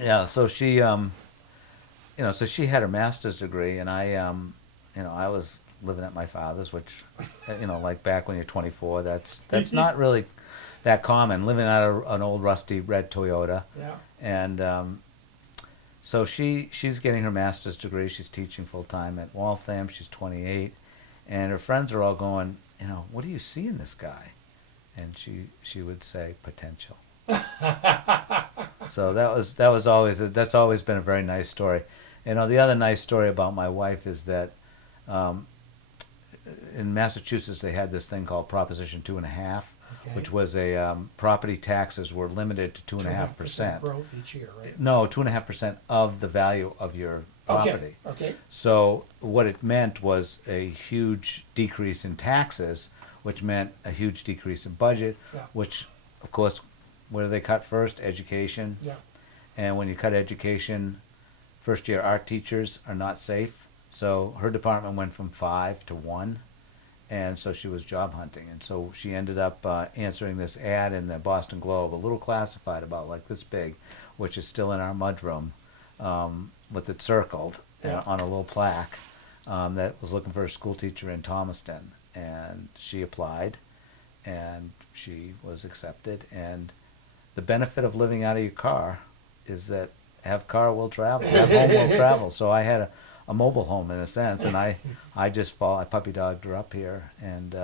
Yeah, so so she had her master's degree, and I was living at my father's, which, like back when you're 24, that's not really that common, living out of an old rusty red Toyota. Yeah. And so she's getting her master's degree. She's teaching full time at Waltham. She's 28, and her friends are all going, what do you see in this guy? And she would say potential. So that's always been a very nice story. The other nice story about my wife is that um, in Massachusetts they had this thing called Proposition 2.5, Okay. which was a property taxes were limited to 2.5%. growth each year, right? No, 2.5% of the value of your property. Okay. So what it meant was a huge decrease in taxes, which meant a huge decrease in budget, Yeah. which, of course, where do they cut first? Education. Yeah. And when you cut education, first year art teachers are not safe. So her department went from 5 to 1. And so she was job hunting. And so she ended up answering this ad in the Boston Globe, a little classified about like this big, which is still in our mudroom, with it circled Yeah. on a little plaque, that was looking for a school teacher in Thomaston. And she applied, and she was accepted. And the benefit of living out of your car is that have car will travel, have home will travel. So I had a mobile home in a sense, and I puppy dogged her up here, and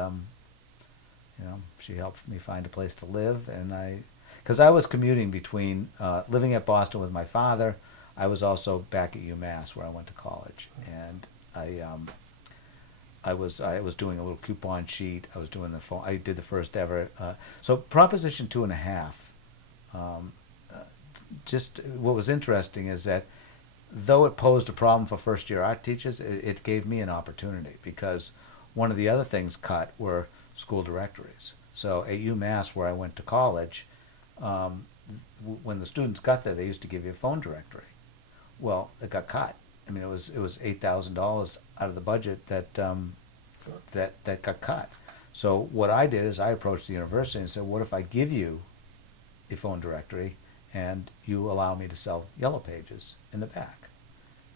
she helped me find a place to live, and because I was commuting between living at Boston with my father, I was also back at UMass where I went to college, and I was doing a little coupon sheet. I was doing I did the first ever. So Proposition 2.5. Just what was interesting is that though it posed a problem for first year art teachers, it gave me an opportunity, because one of the other things cut were school directories. So at UMass, where I went to college, when the students got there, they used to give you a phone directory. Well, it got cut. I mean, it was $8,000 out of the budget that got cut. So what I did is I approached the university and said, what if I give you a phone directory and you allow me to sell yellow pages in the back?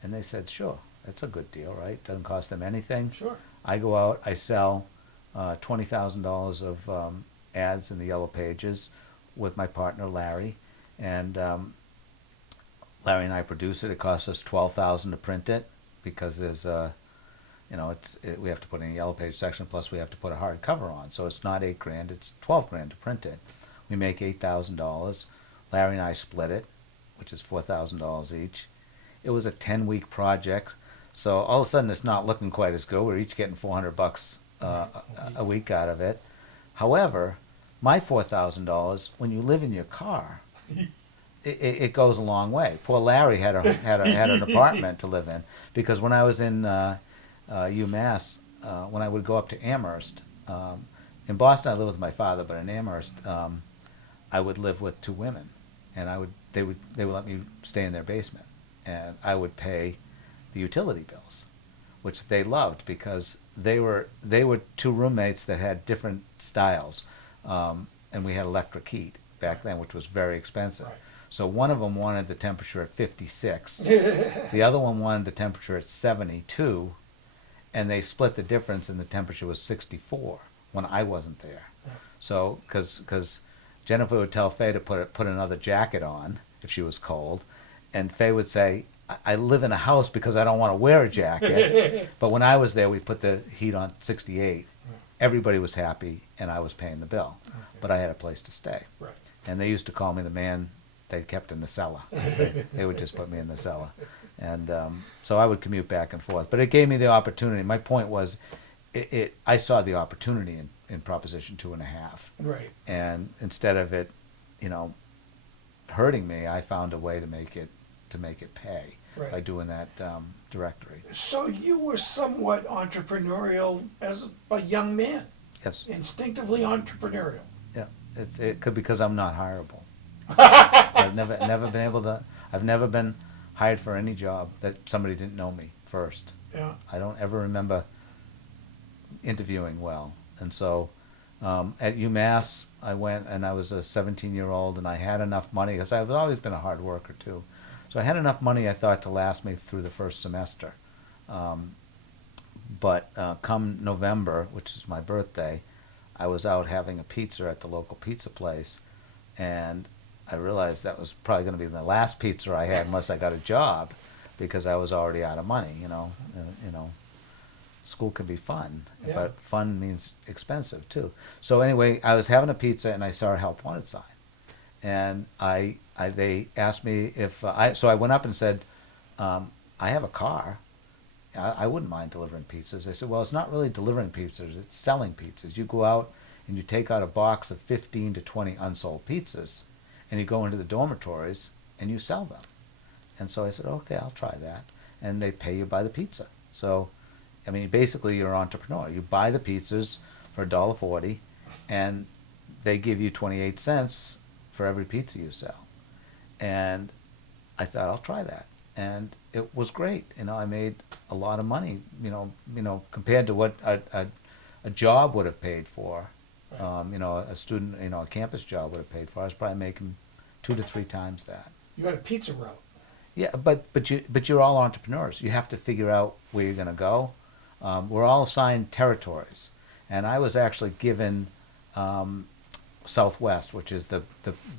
And they said, sure, that's a good deal, right? Doesn't cost them anything. Sure. I go out, I sell $20,000 of ads in the yellow pages with my partner Larry, and Larry and I produce it. It costs us $12,000 to print it, because there's we have to put in a yellow page section, plus we have to put a hard cover on. So it's not $8,000, it's $12,000 to print it. We make $8,000. Larry and I split it, which is $4,000 each. It was a 10-week project, so all of a sudden it's not looking quite as good. We're each getting $400 a week out of it. However, my $4,000, when you live in your car, it goes a long way. Poor Larry had an apartment to live in, because when I was in UMass, when I would go up to Amherst, in Boston I lived with my father, but in Amherst I would live with two women, and they would let me stay in their basement, and I would pay the utility bills, which they loved, because they were two roommates that had different styles, and we had electric heat back then, which was very expensive. Right. So one of them wanted the temperature at 56, the other one wanted the temperature at 72, and they split the difference, and the temperature was 64 when I wasn't there. Yeah. So because Jennifer would tell Faye to put another jacket on if she was cold, and Faye would say, I live in a house because I don't want to wear a jacket. But when I was there, we put the heat on 68. Everybody was happy, and I was paying the bill. Okay. But I had a place to stay. Right. And they used to call me the man they kept in the cellar. They would just put me in the cellar. And so I would commute back and forth. But it gave me the opportunity. My point was, I saw the opportunity in Proposition 2.5. Right. And instead of it, hurting me, I found a way to make it pay, Right. by doing that directory. So you were somewhat entrepreneurial as a young man, Yes. instinctively entrepreneurial. Yeah. It could, because I'm not hireable. I've never been hired for any job that somebody didn't know me first. Yeah. I don't ever remember interviewing well. And so at UMass, I went, and I was a 17-year-old, and I had enough money, because I've always been a hard worker too. So I had enough money, I thought, to last me through the first semester. But come November, which is my birthday, I was out having a pizza at the local pizza place, and I realized that was probably going to be the last pizza I had unless I got a job, because I was already out of money. School can be fun, Yeah. but fun means expensive too. So anyway, I was having a pizza and I saw a help wanted sign, and they asked me if so I went up and said, I have a car. I wouldn't mind delivering pizzas. They said, well, it's not really delivering pizzas, it's selling pizzas. You go out and you take out a box of 15 to 20 unsold pizzas, and you go into the dormitories and you sell them. And so I said, okay, I'll try that. And they pay you by the pizza. So, I mean, basically you're an entrepreneur. You buy the pizzas for $1.40, and they give you 28 cents for every pizza you sell. And I thought, I'll try that. And it was great. I made a lot of money, compared to what a job would have paid for. Right. A student, a campus job would have paid for. I was probably making 2 to 3 times that. You got a pizza route. Yeah, but you're all entrepreneurs. You have to figure out where you're going to go. We're all assigned territories, and I was actually given Southwest, which is the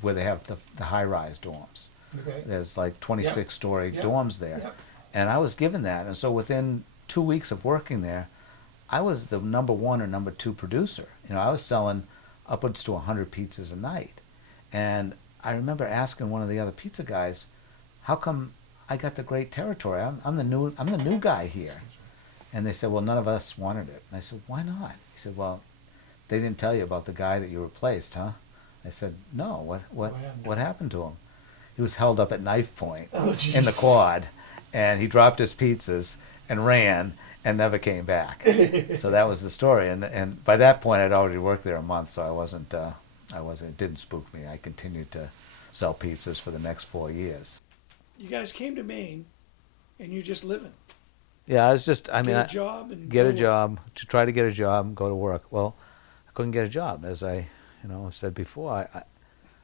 where they have the high-rise dorms. Okay. There's like 26-story Yep. dorms there, Yep. and I was given that. And so within 2 weeks of working there, I was the number 1 or number 2 producer. I was selling upwards to 100 pizzas a night, and I remember asking one of the other pizza guys, "How come I got the great territory? I'm the new guy here." And they said, "Well, none of us wanted it." And I said, "Why not?" He said, "Well, they didn't tell you about the guy that you replaced, huh?" I said, "No. What happened to him?" He was held up at knife point Oh, in the jeez. quad, and he dropped his pizzas and ran and never came back. So that was the story. And by that point, I'd already worked there a month, so it didn't spook me. I continued to sell pizzas for the next 4 years. You guys came to Maine, and you're just living. Yeah, I was just, I mean, Get a job and get go a to work. job, to try to get a job, go to work. Well, I couldn't get a job, as I, said before.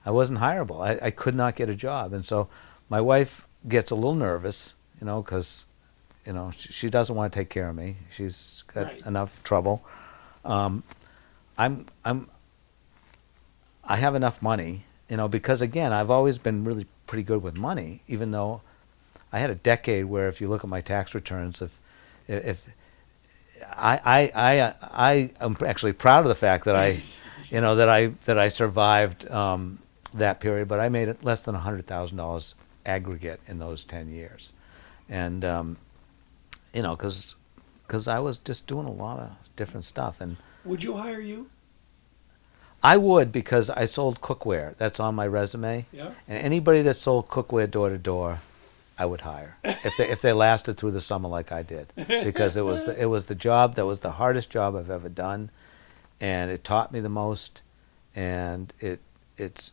I wasn't hireable. I could not get a job, and so my wife gets a little nervous, because, she doesn't want to take care of me. She's got Right. enough trouble. Um, I have enough money, because again, I've always been really pretty good with money, even though I had a decade where, if you look at my tax returns, if I am actually proud of the fact that I survived that period, but I made it less than $100,000 aggregate in those 10 years, and because I was just doing a lot of different stuff, and Would you hire you? I would, because I sold cookware. That's on my resume. Yeah. And anybody that sold cookware door to door, I would hire if they lasted through the summer like I did, because it was the job that was the hardest job I've ever done, and it taught me the most. And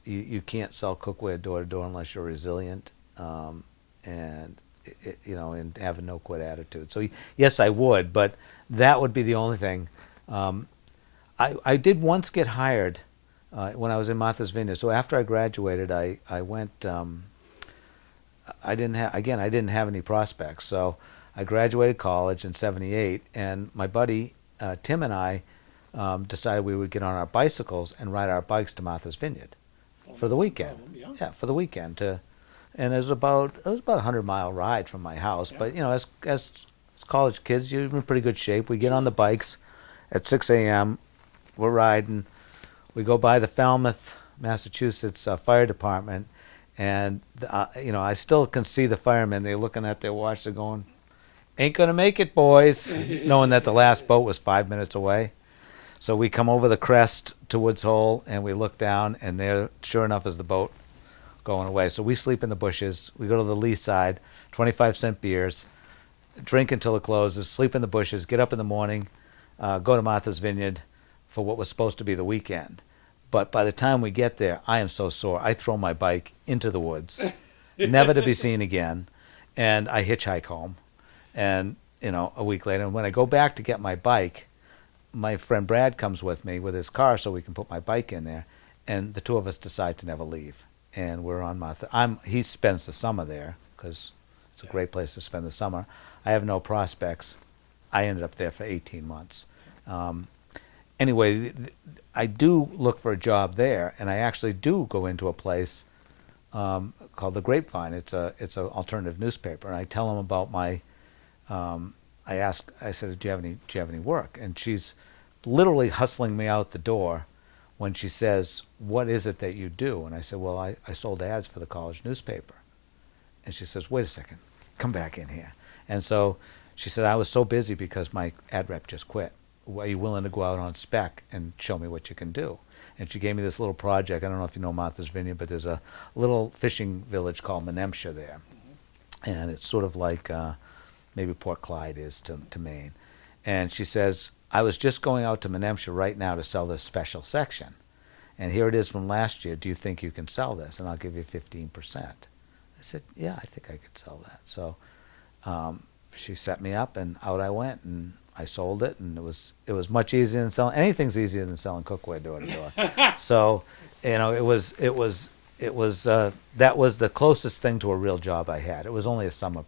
you can't sell cookware door to door unless you're resilient, and and have a no quit attitude. So yes, I would, but that would be the only thing. I did once get hired when I was in Martha's Vineyard. So after I graduated, I went. I didn't have any prospects. So I graduated college in '78, and my buddy Tim and I decided we would get on our bicycles and ride our bikes to Martha's Vineyard for the weekend. Yeah. Yeah, for the weekend. And it was about a 100-mile ride from my house. Yeah. But as college kids, you're in pretty good shape. We get on the bikes at 6 a.m. We're riding. We go by the Falmouth, Massachusetts fire department, and I still can see the firemen. They're looking at their watch. They're going, "Ain't gonna make it, boys," knowing that the last boat was 5 minutes away. So we come over the crest to Woods Hole, and we look down, and there, sure enough, is the boat going away. So we sleep in the bushes. We go to the lee side, 25-cent beers, drink until it closes, sleep in the bushes, get up in the morning, go to Martha's Vineyard for what was supposed to be the weekend. But by the time we get there, I am so sore. I throw my bike into the woods, never to be seen again, and I hitchhike home. And a week later, and when I go back to get my bike, my friend Brad comes with me with his car so we can put my bike in there, and the two of us decide to never leave. And we're on Martha. He spends the summer there because it's a great place to spend the summer. I have no prospects. I ended up there for 18 months. Anyway, I do look for a job there, and I actually do go into a place called the Grapevine. It's an alternative newspaper, and I tell them about my. I said, do you have any work? And she's literally hustling me out the door when she says, what is it that you do? And I said, well, I sold ads for the college newspaper. And she says, wait a second, come back in here. And so she said, I was so busy because my ad rep just quit. Are you willing to go out on spec and show me what you can do? And she gave me this little project. I don't know if you know Martha's Vineyard, but there's a little fishing village called Menemsha there. And it's sort of like maybe Port Clyde is to Maine. And she says, I was just going out to Menemsha right now to sell this special section. And here it is from last year. Do you think you can sell this? And I'll give you 15%. I said, yeah, I think I could sell that. So she set me up, and out I went, and I sold it, and it was much easier than selling. Anything's easier than selling cookware door to door. So, it was that was the closest thing to a real job I had. It was only a summer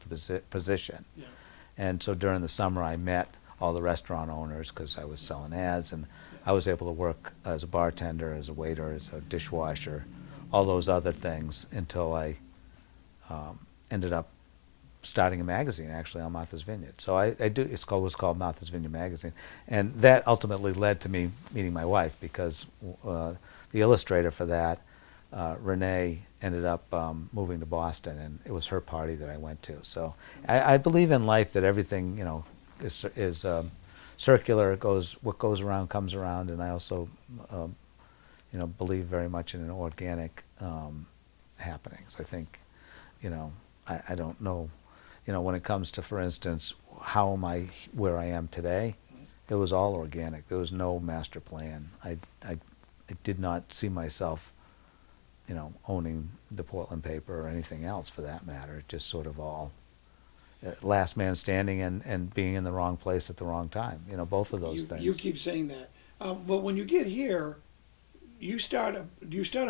position. Yeah. And so during the summer, I met all the restaurant owners because I was selling ads, and I was able to work as a bartender, as a waiter, as a dishwasher, all those other things until I ended up starting a magazine actually on Martha's Vineyard. So I do. It was called Martha's Vineyard Magazine, and that ultimately led to me meeting my wife because the illustrator for that, Renee, ended up moving to Boston, and it was her party that I went to. So I believe in life that everything is circular. What goes around comes around, and I also believe very much in an organic happenings. I think I don't know. When it comes to, for instance, how am I where I am today, it was all organic. There was no master plan. I did not see myself, owning the Portland paper or anything else for that matter. It just sort of all last man standing and being in the wrong place at the wrong time. Both of those things. You keep saying that, but when you get here, do you start a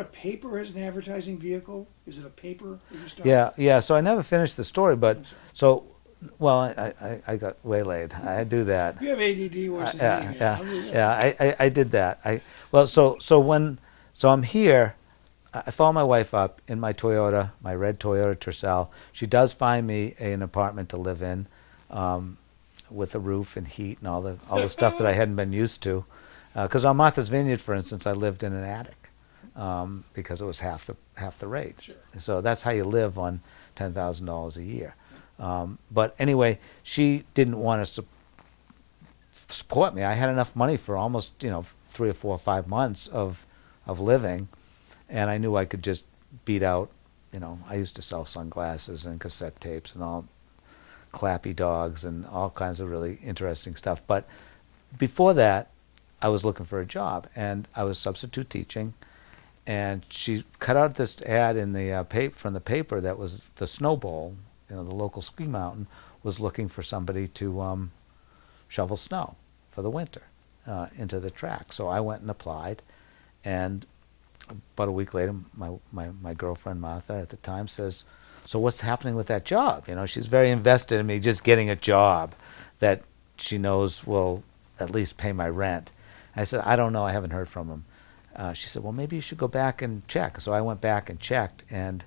paper as an advertising vehicle? Is it a paper that you start? Yeah. So I never finished the story, but well, I got waylaid. I do that. You have ADD worse than me. I did that. So I'm here. I follow my wife up in my Toyota, my red Toyota Tercel. She does find me an apartment to live in, with a roof and heat and all the stuff that I hadn't been used to. Because on Martha's Vineyard, for instance, I lived in an attic because it was half the rate. Sure. So that's how you live on $10,000 a year. But anyway, she didn't want to support me. I had enough money for almost 3 or 4 or 5 months of living, and I knew I could just beat out. I used to sell sunglasses and cassette tapes and all clappy dogs and all kinds of really interesting stuff. But before that, I was looking for a job, and I was substitute teaching, and she cut out this ad in the from the paper that was the Snow Bowl, the local ski mountain, was looking for somebody to shovel snow for the winter into the track. So I went and applied, and about a week later, my girlfriend Martha at the time says, so what's happening with that job? She's very invested in me just getting a job that she knows will at least pay my rent. I said, I don't know, I haven't heard from him. She said, well, maybe you should go back and check. So I went back and checked, and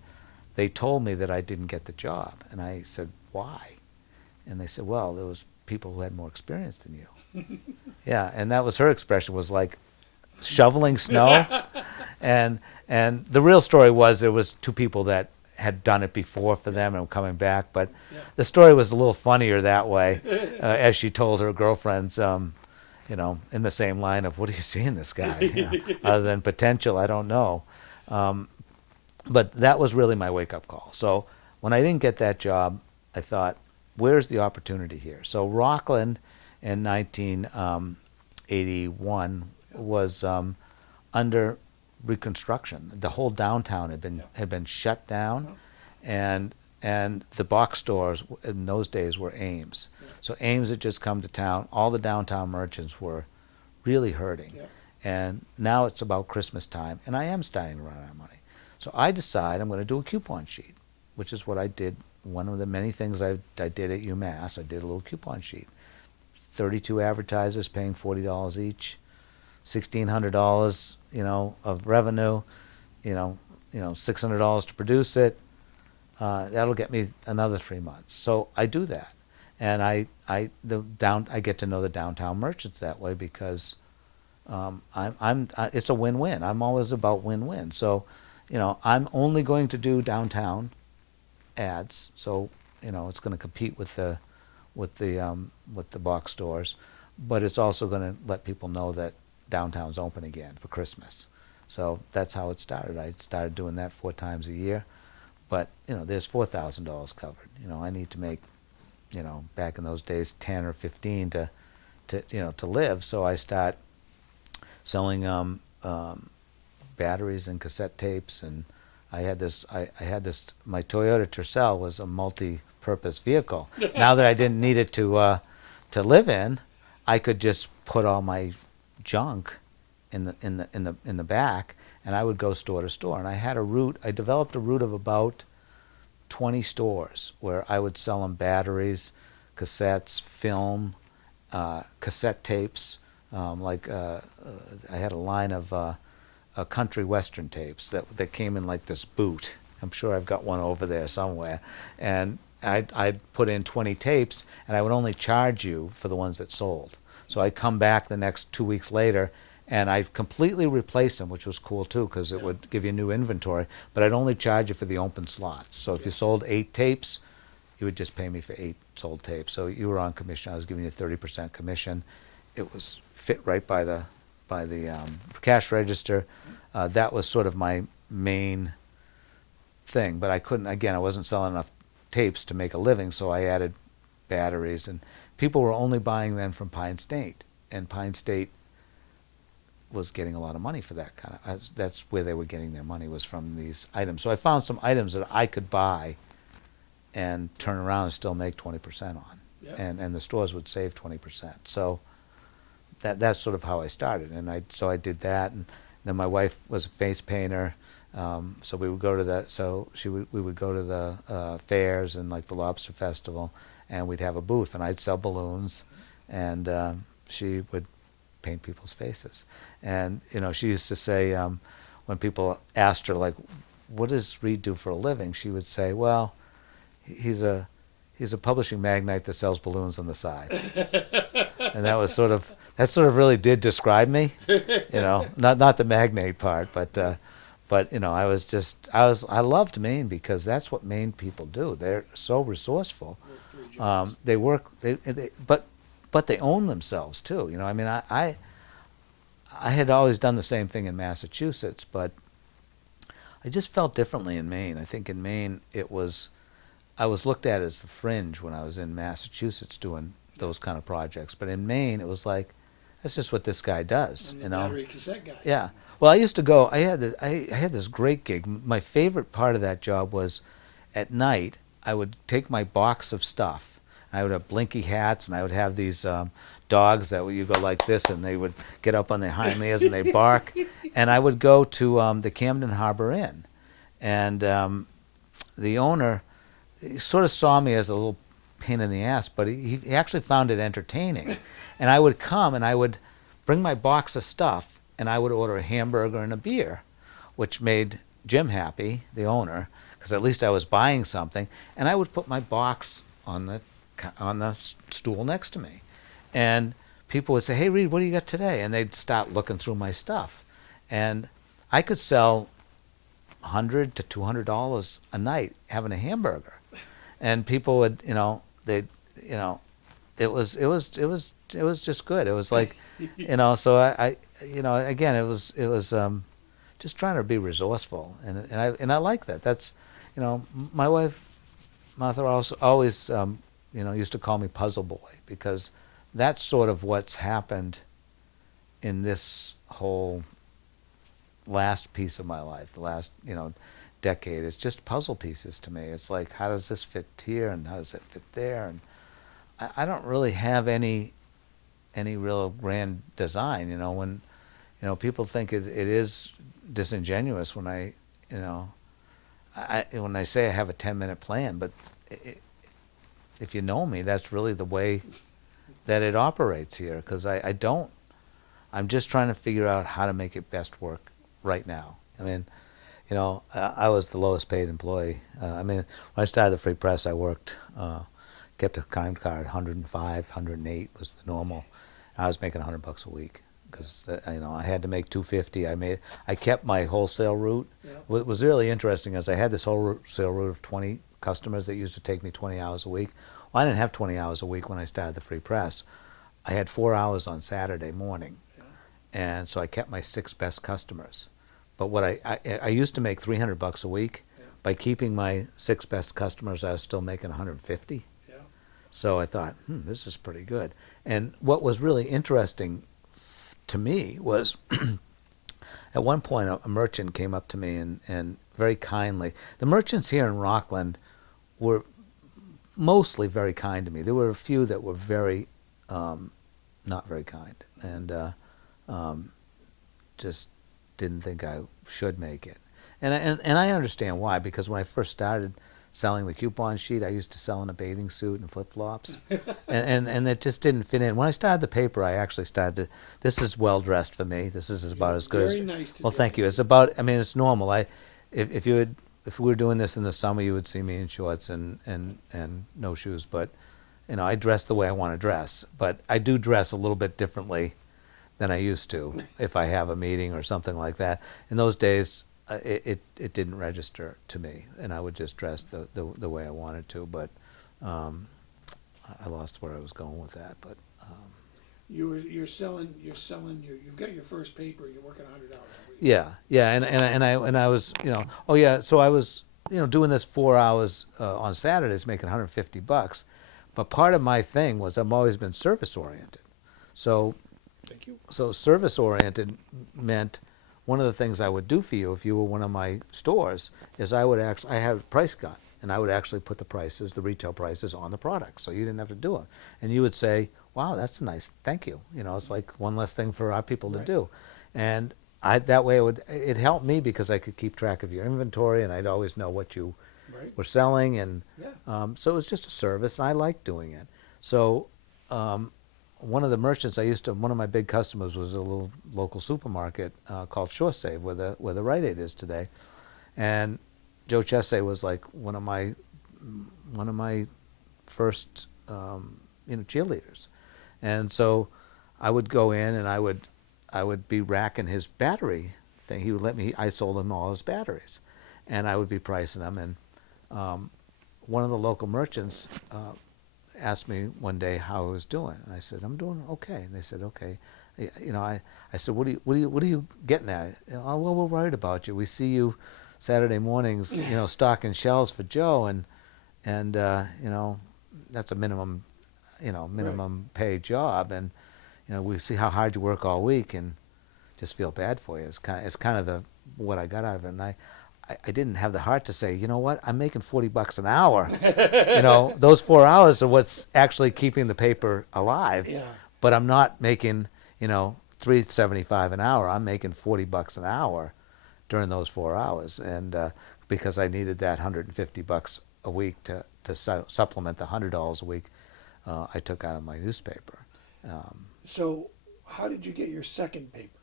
they told me that I didn't get the job. And I said, why? And they said, well, there was people who had more experience than you. Yeah, and that was her expression, was like shoveling snow. and the real story was there was 2 people that had done it before for them and were coming back. But the story was a little funnier that way, as she told her girlfriends, in the same line of, what do you see in this guy? Other than potential, I don't know. But that was really my wake-up call. So when I didn't get that job, I thought, where's the opportunity here? So Rockland in 1981 was under reconstruction. The whole downtown had been shut down, and the box stores in those days were Ames. So Ames had just come to town. All the downtown merchants were really hurting. And now it's about Christmas time, and I am starting to run out of money. So I decide I'm going to do a coupon sheet, which is what I did one of the many things I did at UMass, I did a little coupon sheet. 32 advertisers paying $40 each, $1,600, of revenue, $600 to produce it. That'll get me another 3 months. So I do that, and I get to know the downtown merchants that way because it's a win-win. I'm always about win-win. So, I'm only going to do downtown ads. So, it's going to compete with the box stores, but it's also going to let people know that downtown's open again for Christmas. So that's how it started. I started doing that 4 times a year, but there's $4,000 covered. I need to make, back in those days, 10 or 15 to live. So I start selling batteries and cassette tapes, and I had this. My Toyota Tercel was a multi-purpose vehicle. Now that I didn't need it to live in, I could just put all my junk in the back, and I would go store to store. And I had a route. I developed a route of about 20 stores where I would sell them batteries, cassettes, film, cassette tapes. I had a line of country western tapes that came in like this boot. I'm sure I've got one over there somewhere. And I'd put in 20 tapes, and I would only charge you for the ones that sold. So I'd come back the next 2 weeks later, and I'd completely replace them, which was cool too, because it would give you new inventory. But I'd only charge you for the open slots. So if you sold 8 tapes, you would just pay me for 8 sold tapes. So you were on commission. I was giving you 30% commission. It was fit right by the cash register. That was sort of my main thing. But I wasn't selling enough tapes to make a living, so I added batteries. And people were only buying then from Pine State. And Pine State was getting a lot of money for that kind of. That's where they were getting their money, was from these items. So I found some items that I could buy and turn around and still make 20% on. Yep. And the stores would save 20%. So that's sort of how I started. And I did that, and then my wife was a face painter. So we would go to we would go to the fairs and like the Lobster Festival, and we'd have a booth, and I'd sell balloons, and she would paint people's faces. And she used to say, when people asked her, like, what does Reade do for a living, she would say, well, he's a publishing magnate that sells balloons on the side. And that really did describe me, not the magnate part, but I loved Maine because that's what Maine people do. They're so resourceful. They work, but they own themselves too. I had always done the same thing in Massachusetts, but I just felt differently in Maine. I think in Maine I was looked at as the fringe when I was in Massachusetts doing those kind of projects. But in Maine, it was like, that's just what this guy does, I'm the battery cassette guy. Yeah. Well, I used to go. I had this great gig. My favorite part of that job was, at night, I would take my box of stuff. I would have blinky hats, and I would have these dogs that you go like this, and they would get up on their hind legs and they bark. And I would go to the Camden Harbor Inn, and the owner sort of saw me as a little pain in the ass, but he actually found it entertaining. And I would come and I would bring my box of stuff, and I would order a hamburger and a beer, which made Jim happy, the owner, because at least I was buying something. And I would put my box on the stool next to me, and people would say, "Hey, Reade, what do you got today?" And they'd start looking through my stuff, and I could sell $100 to $200 a night having a hamburger, and people would, it was just good. It was like, so I again, it was just trying to be resourceful, and I like that. That's, my wife Martha also always used to call me Puzzle Boy, because that's sort of what's happened in this whole last piece of my life, the last decade. It's just puzzle pieces to me. It's like, how does this fit here, and how does it fit there? And I don't really have any real grand design. When people think it is disingenuous when I say I have a 10-minute plan, but if you know me, that's really the way that it operates here. Because I don't. I'm just trying to figure out how to make it best work right now. I mean, I was the lowest paid employee. I mean, when I started the Free Press, I worked, kept a time card, 105, 108 was the normal. I was making $100 a week because I had to make 250. I kept my wholesale route. Yeah. What was really interesting is I had this wholesale route of 20 customers that used to take me 20 hours a week. Well, I didn't have 20 hours a week when I started the Free Press. I had 4 hours on Saturday morning, and so I kept my 6 best customers. But what I used to make $300 a week. Yeah. By keeping my 6 best customers, I was still making 150. Yeah. So I thought, this is pretty good. And what was really interesting to me was at one point a merchant came up to me and very kindly, the merchants here in Rockland were mostly very kind to me. There were a few that were very not very kind and just didn't think I should make it. And I understand why, because when I first started selling the coupon sheet, I used to sell in a bathing suit and flip-flops. and it just didn't fit in. When I started the paper, I actually started to, this is well-dressed for me. This is about as good as... Very nice to Well, do. thank you. It's about, I mean, it's normal. If we were doing this in the summer, you would see me in shorts and no shoes. But, I dress the way I want to dress. But I do dress a little bit differently than I used to if I have a meeting or something like that. In those days, it didn't register to me, and I would just dress the way I wanted to. But I lost where I was going with that. But You're selling. You've got your first paper. You're working 100 hours a week. yeah, and I was so I was doing this 4 hours on Saturdays, making $150. But part of my thing was I've always been service oriented, so. Thank you. So service-oriented meant one of the things I would do for you if you were one of my stores is I had a price gun, and I would actually put the retail prices on the product, so you didn't have to do it. And you would say, wow, that's nice, thank you. It's like one less thing for our people to Right. do. And that way it helped me because I could keep track of your inventory, and I'd always know what you Right. were selling. And Yeah. so it was just a service, and I liked doing it. So one of the merchants one of my big customers was a little local supermarket called Shore Save, where the Rite Aid is today, and Joe Chesse was like one of my first cheerleaders, and so I would go in and I would be racking his battery thing. He would let me. I sold him all his batteries, and I would be pricing them. And one of the local merchants asked me one day how I was doing, and I said, I'm doing okay. And they said, okay. I said, what are you getting at? Oh, well, we're worried about you. We see you Saturday mornings, stocking shelves for Joe, and that's a minimum pay job, and we see how hard you work all week, and just feel bad for you. It's kind of what I got out of it, and I didn't have the heart to say, you know what, I'm making $40 an hour. Those 4 hours are what's actually keeping the paper alive. Yeah. But I'm not making, $3.75 an hour. I'm making $40 an hour during those 4 hours, and because I needed that $150 a week to supplement the $100 a week I took out of my newspaper. So, how did you get your second paper?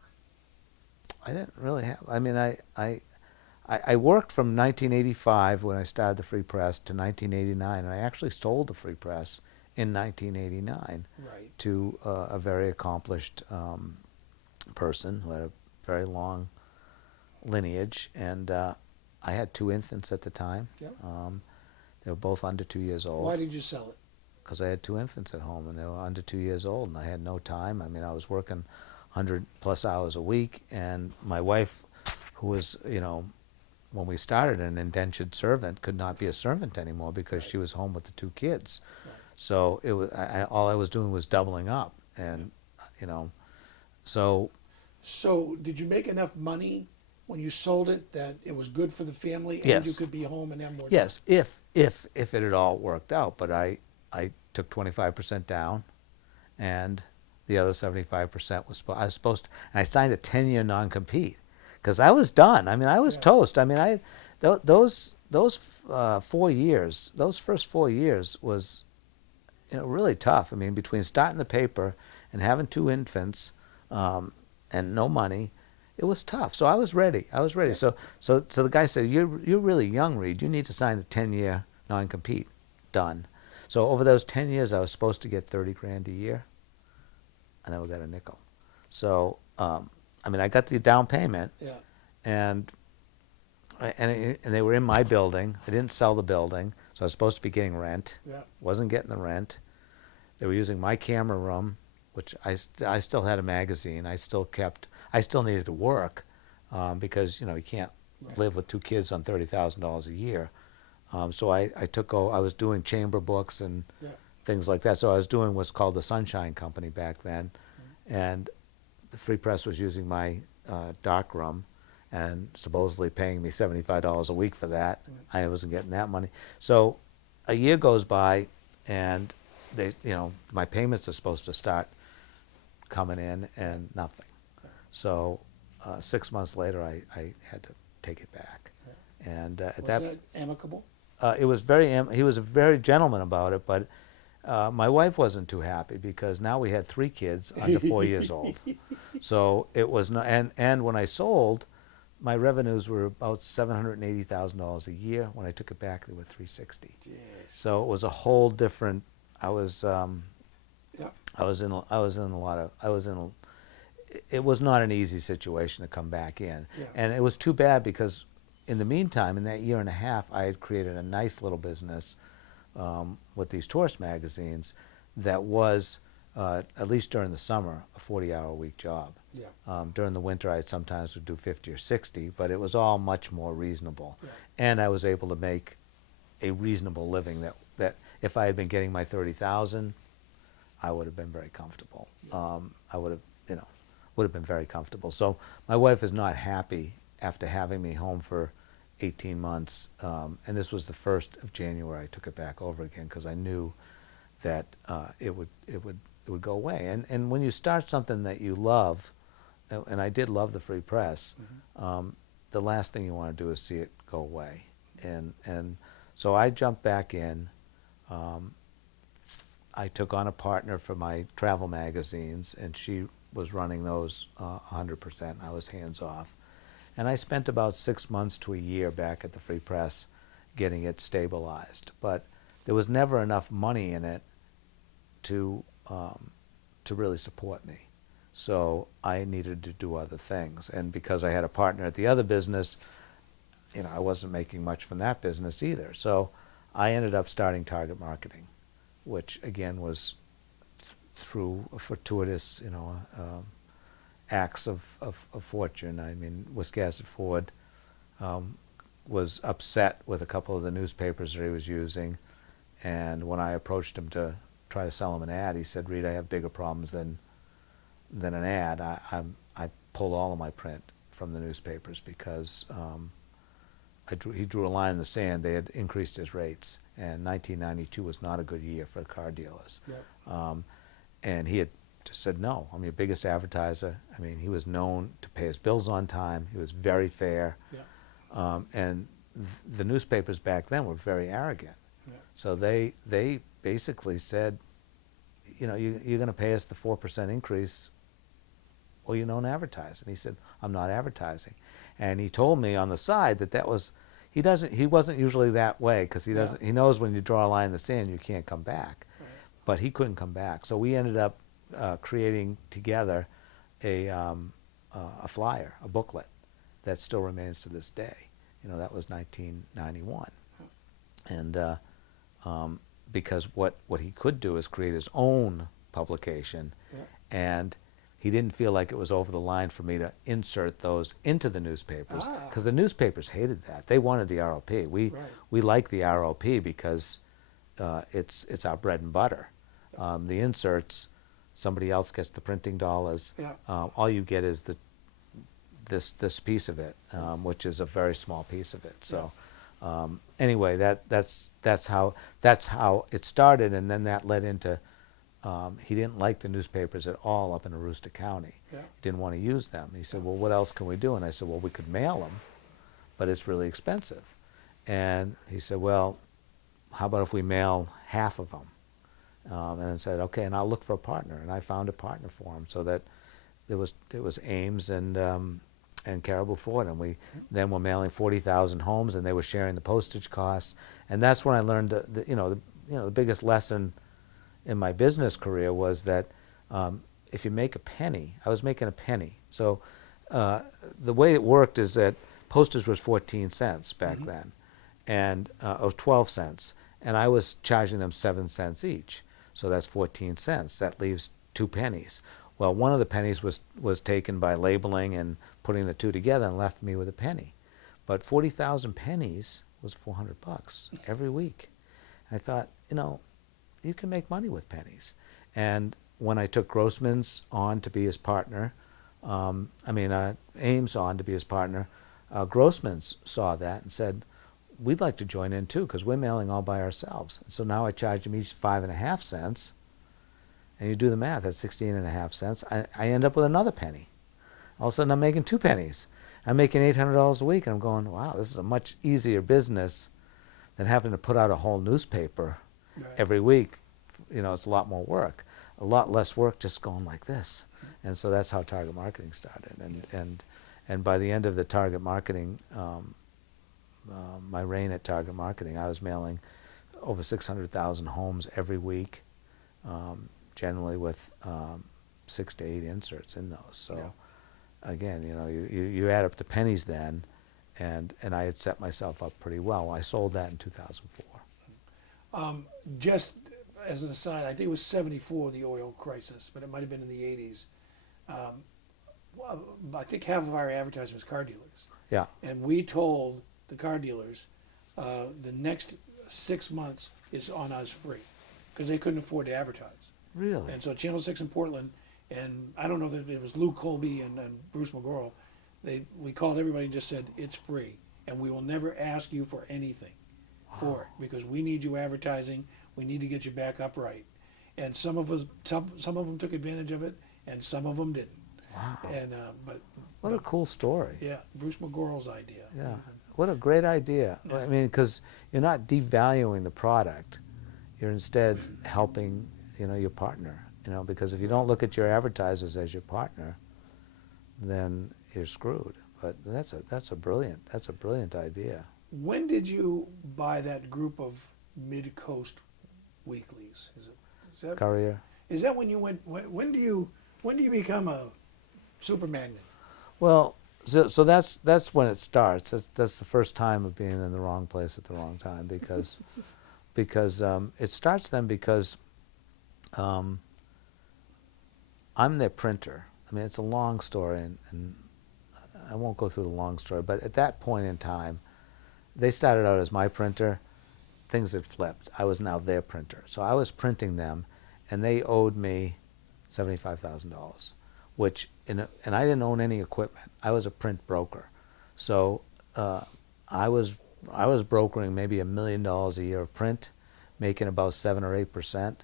I didn't really have. I mean, I worked from 1985 when I started the Free Press to 1989, and I actually sold the Free Press in 1989 Right. to a very accomplished person who had a very long lineage, and I had 2 infants at the time. Yep. They were both under 2 years old. Why did you sell it? Because I had 2 infants at home, and they were under 2 years old, and I had no time. I mean, I was working 100+ hours a week, and my wife, who was, when we started, an indentured servant, could not be a servant anymore because she was home with the 2 kids. Right. So it was all I was doing was doubling up, and so. So, did you make enough money when you sold it that it was good for the family, and Yes. you could be home and have more time? Yes, if it had all worked out, but I took 25% down, and the other 75% was I was supposed to, and I signed a 10-year non-compete because I was done. I mean, I was Yeah. toast. I mean, those those 4 years, those first 4 years was, really tough. I mean, between starting the paper and having two infants, and no money, it was tough. So I was ready. I was ready. Yeah. So the guy said, "You're really young, Reade. You need to sign a 10-year non-compete." Done. So over those 10 years, I was supposed to get 30 grand a year. I never got a nickel. So I mean, I got the down payment, Yeah. and and they were in my building. I didn't sell the building, so I was supposed to be getting rent. Yeah. Wasn't getting the rent. They were using my camera room, which I still had a magazine. I still needed to work, because you can't Right. live with two kids on $30,000 a year. So I was doing chamber books and Yeah. things like that. So I was doing what's called the Sunshine Company back then, and the Free Press was using my dark room and supposedly paying me $75 a week for that. I wasn't getting that money. So a year goes by, and my payments are supposed to start coming in, and nothing. So 6 months later, I had to take it back. And at Was that, that amicable? it was he was a very gentleman about it, but my wife wasn't too happy because now we had three kids under 4 years old. So it was not, and when I sold, my revenues were about $780,000 a year. When I took it back, they were 360. Jeez. So it was a whole different. I was Yeah. It was not an easy situation to come back in, Yeah. and it was too bad because in the meantime, in that year and a half, I had created a nice little business with these tourist magazines that was, at least during the summer, a 40-hour-a-week job. Yeah. During the winter, I sometimes would do 50 or 60, but it was all much more reasonable. Yeah. And I was able to make a reasonable living that if I had been getting my 30,000, I would have been very comfortable. I would have been very comfortable. So my wife is not happy after having me home for 18 months, and this was the 1st of January. I took it back over again because I knew that it would go away. And when you start something that you love, and I did love the Free Press, the last thing you want to do is see it go away. And so I jumped back in. I took on a partner for my travel magazines, and she was running those 100%. I was hands off. And I spent about 6 months to a year back at the Free Press getting it stabilized. But there was never enough money in it to really support me. So I needed to do other things. And because I had a partner at the other business, I wasn't making much from that business either. So I ended up starting Target Marketing, which again was through a fortuitous, acts of fortune. I mean, Wiscasset Ford was upset with a couple of the newspapers that he was using, and when I approached him to try to sell him an ad, he said, "Reade, I have bigger problems than an ad. I pulled all of my print from the newspapers because he drew a line in the sand. They had increased his rates, and 1992 was not a good year for car dealers. Yeah. And he had just said, no, I'm your biggest advertiser. I mean, he was known to pay his bills on time. He was very fair. Yeah. And the newspapers back then were very arrogant. Yeah. So they basically said, you're going to pay us the 4% increase or you don't advertise. And he said, I'm not advertising. And he told me on the side that was, he wasn't usually that way because he knows when you draw a line in the sand, you can't come back. Right. But he couldn't come back. So we ended up creating together a flyer, a booklet that still remains to this day. That was 1991. And because what he could do is create his own publication, and he didn't feel like it was over the line for me to insert those into the newspapers because the newspapers hated that. They wanted the ROP. We like the ROP because it's our bread and butter. The inserts, somebody else gets the printing dollars. All you get is this piece of it, which is a very small piece of it. So anyway, that's how it started, and then that led into he didn't like the newspapers at all up in Aroostook County. Yeah. He didn't want to use them. He said, well, what else can we do? And I said, well, we could mail them, but it's really expensive. And he said, well, how about if we mail half of them? And I said, okay, and I'll look for a partner. And I found a partner for him, so that it was Ames and Caribou Ford, and we then were mailing 40,000 homes, and they were sharing the postage costs. And that's when I learned the biggest lesson in my business career was that if you make a penny, I was making a penny. So the way it worked is that postage was 14 cents back then, and of 12 cents, and I was charging them 7 cents each. So that's 14 cents. That leaves 2 pennies. Well, one of the pennies was taken by labeling and putting the two together and left me with a penny. But 40,000 pennies was $400 every week. I thought, you can make money with pennies. And when I took Grossman's on to be his partner, Ames on to be his partner, Grossman's saw that and said, we'd like to join in too, because we're mailing all by ourselves. And so now I charge them each 5.5 cents. And you do the math, that's 16.5 cents. I end up with another penny. All of a sudden I'm making 2 pennies. I'm making $800 a week, and I'm going, wow, this is a much easier business than having to put out a whole newspaper every week. It's a lot more work. A lot less work just going like this. And so that's how target marketing started. And by the end of the target marketing, my reign at target marketing, I was mailing over 600,000 homes every week, generally with 6 to 8 inserts in those. So again, you add up the pennies then, and I had set myself up pretty well. I sold that in 2004. Just as an aside, I think it was 74, the oil crisis, but it might have been in the 80s. I think half of our advertising was car dealers. Yeah. And we told the car dealers the next 6 months is on us free, because they couldn't afford to advertise. Really? And so Channel 6 in Portland, and I don't know if it was Lou Colby and Bruce McGorrell, we called everybody and just said, it's free, and we will never ask you for anything for it, because we need you advertising, we need to get you back upright. And some of them took advantage of it, and some of them didn't. Wow. And What a cool story. yeah, Bruce McGorrell's idea. Yeah. What a great idea. Yeah. I mean, because you're not devaluing the product, you're instead helping, your partner. Because if you don't look at your advertisers as your partner, then you're screwed. But that's a brilliant idea. When did you buy that group of mid-coast weeklies? Is that Courier. Is that when you went? When do you become a super magnet? Well, so that's when it starts. That's the first time of being in the wrong place at the wrong time, because it starts then because I'm their printer. I mean, it's a long story, and I won't go through the long story. But at that point in time, they started out as my printer. Things had flipped. I was now their printer. So I was printing them, and they owed me $75,000, and I didn't own any equipment. I was a print broker. So I was brokering maybe $1 million a year of print, making about 7 or 8%.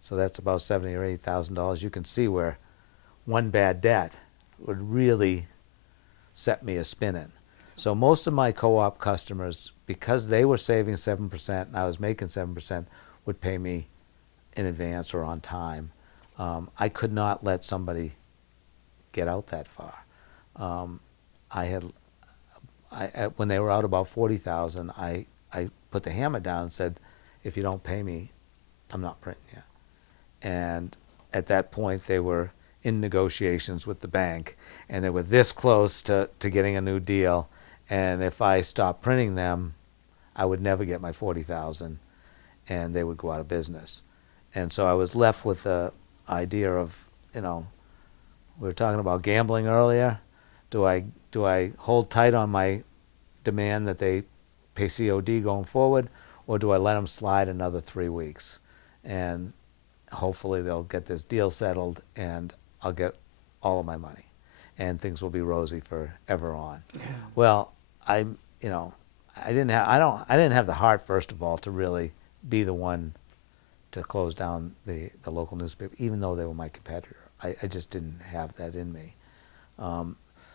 So that's about $70,000 or $80,000. You can see where one bad debt would really set me a spinning. So most of my co-op customers, because they were saving 7% and I was making 7%, would pay me in advance or on time. I could not let somebody get out that far. When they were out about 40,000, I put the hammer down and said, if you don't pay me, I'm not printing you. And at that point, they were in negotiations with the bank, and they were this close to getting a new deal. And if I stopped printing them, I would never get my 40,000, and they would go out of business. And so I was left with the idea of, we were talking about gambling earlier. Do I hold tight on my demand that they pay COD going forward, or do I let them slide another 3 weeks? And hopefully they'll get this deal settled, and I'll get all of my money, and things will be rosy forever on. Well, I didn't have the heart, first of all, to really be the one to close down the local newspaper, even though they were my competitor. I just didn't have that in me.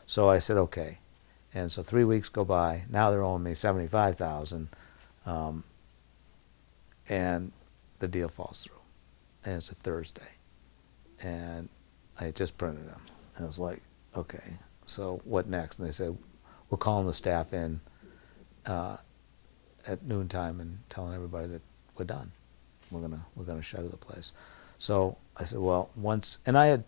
So I said, okay. And so 3 weeks go by. Now they're owing me $75,000, and the deal falls through. And it's a Thursday, and I had just printed them, and I was like, okay, so what next? And they said, we're calling the staff in at noontime and telling everybody that we're done. We're gonna shutter the place. So I said, well, once, and I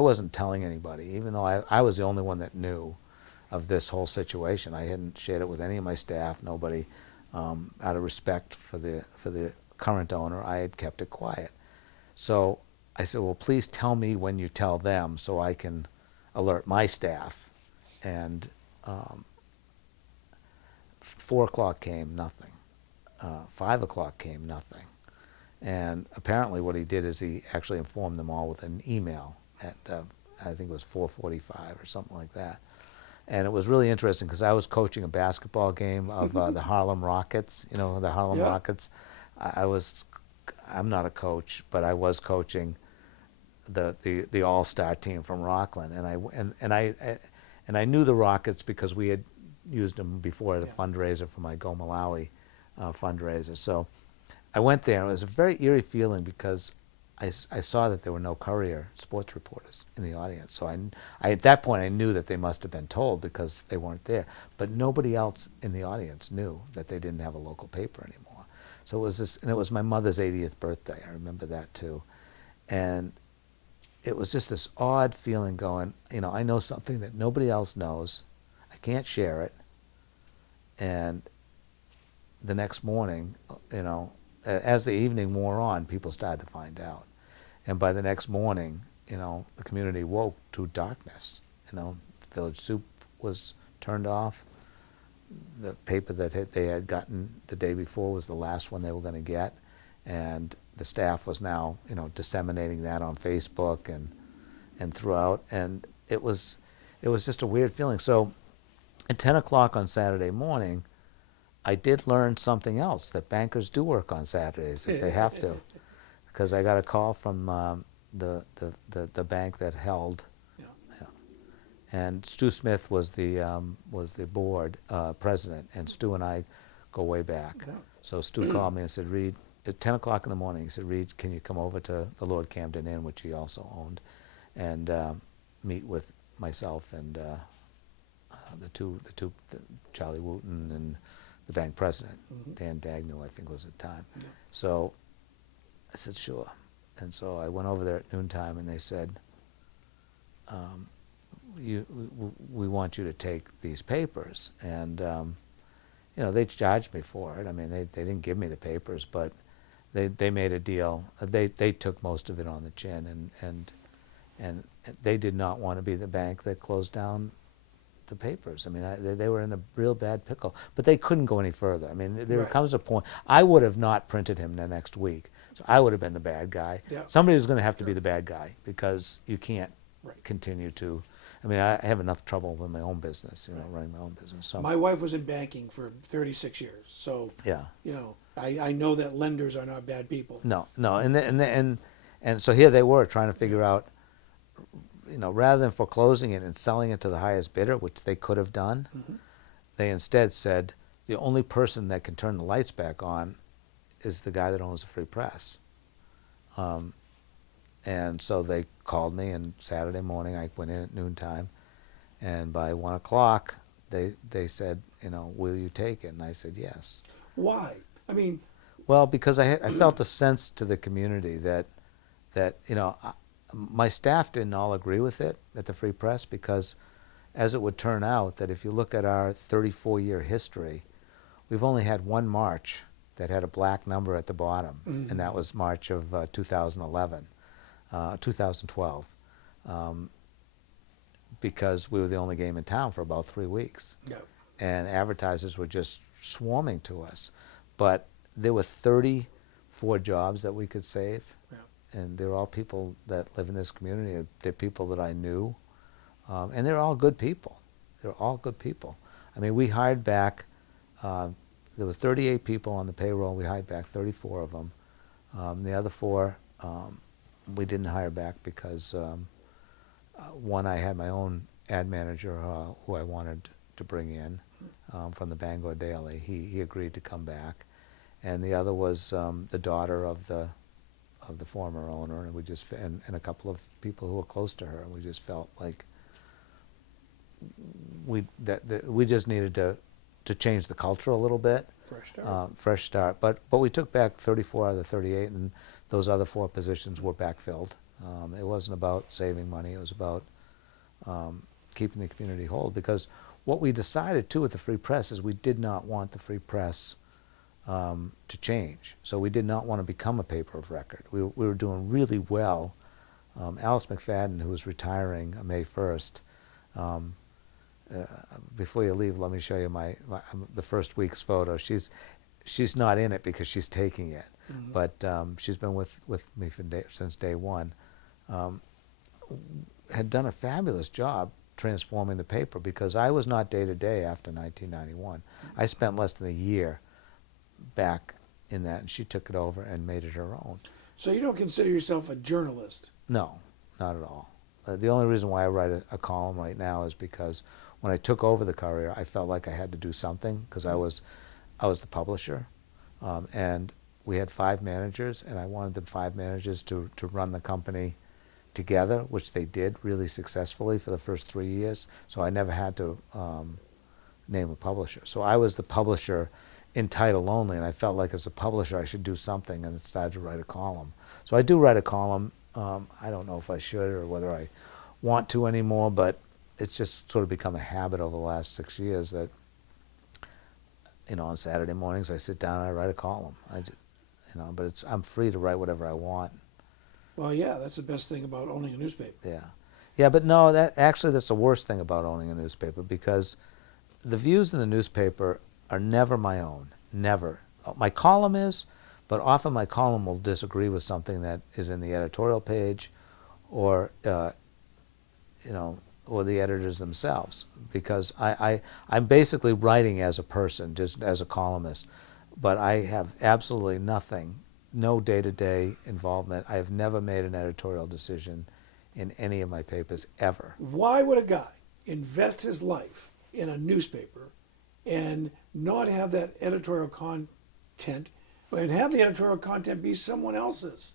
wasn't telling anybody, even though I was the only one that knew of this whole situation. I hadn't shared it with any of my staff, nobody. Out of respect for the current owner, I had kept it quiet. So I said, well, please tell me when you tell them so I can alert my staff. And 4 o'clock came, nothing. 5 o'clock came, nothing. And apparently what he did is he actually informed them all with an email at, I think it was 4:45 or something like that. And it was really interesting because I was coaching a basketball game of the Harlem Rockets, you know, the Harlem Rockets. I'm not a coach, but I was coaching the all-star team from Rockland. And I knew the Rockets because we had used them before at a fundraiser for my Go Malawi fundraiser. So I went there, and it was a very eerie feeling because I saw that there were no Courier sports reporters in the audience. So I at that point I knew that they must have been told because they weren't there. But nobody else in the audience knew that they didn't have a local paper anymore. So it was this, and it was my mother's 80th birthday. I remember that too. And it was just this odd feeling going, you know, I know something that nobody else knows. I can't share it. And the next morning, you know, as the evening wore on, people started to find out. And by the next morning, you know, the community woke to darkness. You know, Village Soup was turned off. The paper that they had gotten the day before was the last one they were going to get. And the staff was now, you know, disseminating that on Facebook and throughout. And it was just a weird feeling. So at 10 o'clock on Saturday morning, I did learn something else, that bankers do work on Saturdays if they have to. Because I got a call from the bank that held. Yeah. And Stu Smith was the board president, and Stu and I go way back. Yeah. So Stu called me and said, Reade, at 10 o'clock in the morning, he said, Reade, can you come over to the Lord Camden Inn, which he also owned, and meet with myself and Charlie Wooten and the bank president, Dan Dagnew, I think was at the time. Yeah. So I said, sure. And so I went over there at noontime, and they said, we want you to take these papers. And, you know, they charged me for it. I mean, they didn't give me the papers, but they made a deal. They took most of it on the chin, and they did not want to be the bank that closed down the papers. I mean, they were in a real bad pickle, but they couldn't go any further. I mean, there comes a point. I would have not printed him the next week, so I would have been the bad guy. Yeah. Somebody was going to have to be the bad guy because you can't continue to. I mean, I have enough trouble with my own business, you know, running my own business. So my wife was in banking for 36 years, so yeah, you know, I know that lenders are not bad people. No, and so here they were trying to figure out, you know, rather than foreclosing it and selling it to the highest bidder, which they could have done, they instead said the only person that can turn the lights back on is the guy that owns the Free Press. And so they called me, and Saturday morning I went in at noontime, and by 1 o'clock they said, you know, will you take it? And I said yes. Why? I mean, well, because I felt a sense to the community that you know, my staff didn't all agree with it at the Free Press, because as it would turn out, that if you look at our 34-year history, we've only had one March that had a black number at the bottom, and that was March of 2012, because we were the only game in town for about 3 weeks. Yep. And advertisers were just swarming to us. But there were 34 jobs that we could save. Yep. And they're all people that live in this community. They're people that I knew, and they're all good people. They're all good people. I mean, we hired back, there were 38 people on the payroll. We hired back 34 of them. The other 4 we didn't hire back because one, I had my own ad manager who I wanted to bring in from the Bangor Daily. He agreed to come back, and the other was the daughter of the former owner, and and a couple of people who were close to her, and we just felt like we just needed to change the culture a little bit. Fresh start. But we took back 34 out of the 38, and those other 4 positions were backfilled. It wasn't about saving money. It was about keeping the community whole. Because what we decided too at the Free Press is we did not want the Free Press to change. So we did not want to become a paper of record. We were doing really well. Alice McFadden, who was retiring May 1st. Before you leave, let me show you the first week's photo. She's not in it because she's taking it, mm-hmm. But she's been with me since day one. Had done a fabulous job transforming the paper because I was not day to day after 1991. I spent less than a year back in that, and she took it over and made it her own. So you don't consider yourself a journalist? No, not at all. The only reason why I write a column right now is because when I took over the Courier, I felt like I had to do something because I was the publisher, and we had 5 managers, and I wanted the 5 managers to run the company together, which they did really successfully for the first 3 years. So I never had to name a publisher. So I was the publisher in title only, and I felt like as a publisher I should do something, and started to write a column. So I do write a column. I don't know if I should or whether I want to anymore, but it's just sort of become a habit over the last 6 years that, on Saturday mornings I sit down and I write a column. But I'm free to write whatever I want. Well, yeah, that's the best thing about owning a newspaper. Yeah, but no, that's the worst thing about owning a newspaper, because the views in the newspaper are never my own, never. My column is, but often my column will disagree with something that is in the editorial page, or or the editors themselves, because I'm basically writing as a person, just as a columnist, but I have absolutely no day-to-day involvement. I have never made an editorial decision in any of my papers, ever. Why would a guy invest his life in a newspaper and not have that editorial content, and have the editorial content be someone else's?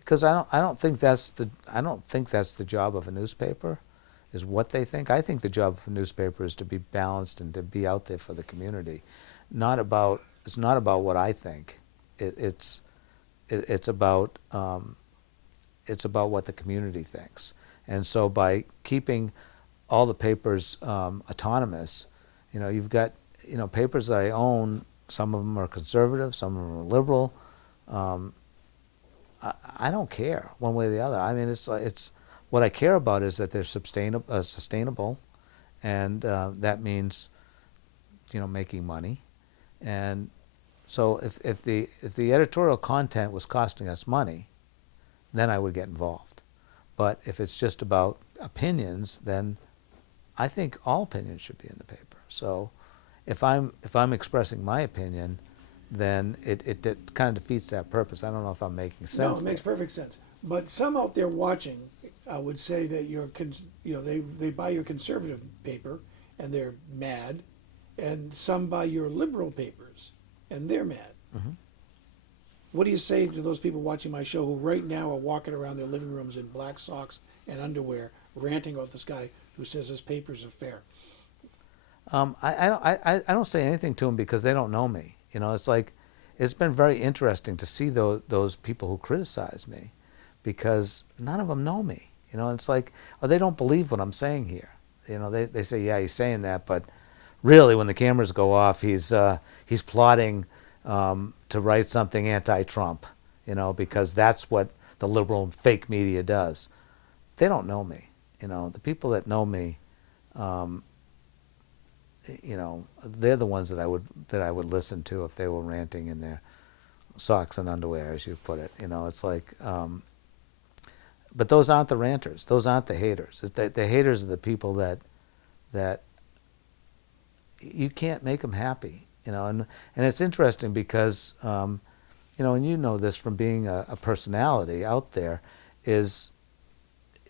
Because I don't think that's the job of a newspaper, is what they think. I think the job of a newspaper is to be balanced and to be out there for the community. It's not about what I think. It's about what the community thinks. And so by keeping all the papers autonomous, you've got papers that I own. Some of them are conservative, some of them are liberal. I don't care one way or the other. I mean, it's what I care about is that they're sustainable, and that means making money. And so if the editorial content was costing us money, then I would get involved. But if it's just about opinions, then I think all opinions should be in the paper. So if I'm expressing my opinion, then it kind of defeats that purpose. I don't know if I'm making sense. No, it makes perfect sense. But some out there watching would say that they buy your conservative paper and they're mad, and some buy your liberal papers and they're mad. Mm-hmm. What do you say to those people watching my show who right now are walking around their living rooms in black socks and underwear, ranting about this guy who says his papers are fair? I don't say anything to them because they don't know me. It's like, it's been very interesting to see those people who criticize me, because none of them know me. It's like, or they don't believe what I'm saying here. They say, yeah, he's saying that, but really, when the cameras go off, he's plotting to write something anti-Trump, because that's what the liberal fake media does. They don't know me. The people that know me, they're the ones that I would listen to if they were ranting in their socks and underwear, as you put it. It's like, but those aren't the ranters. Those aren't the haters. The haters are the people that you can't make them happy. And it's interesting because, and you know this from being a personality out there, is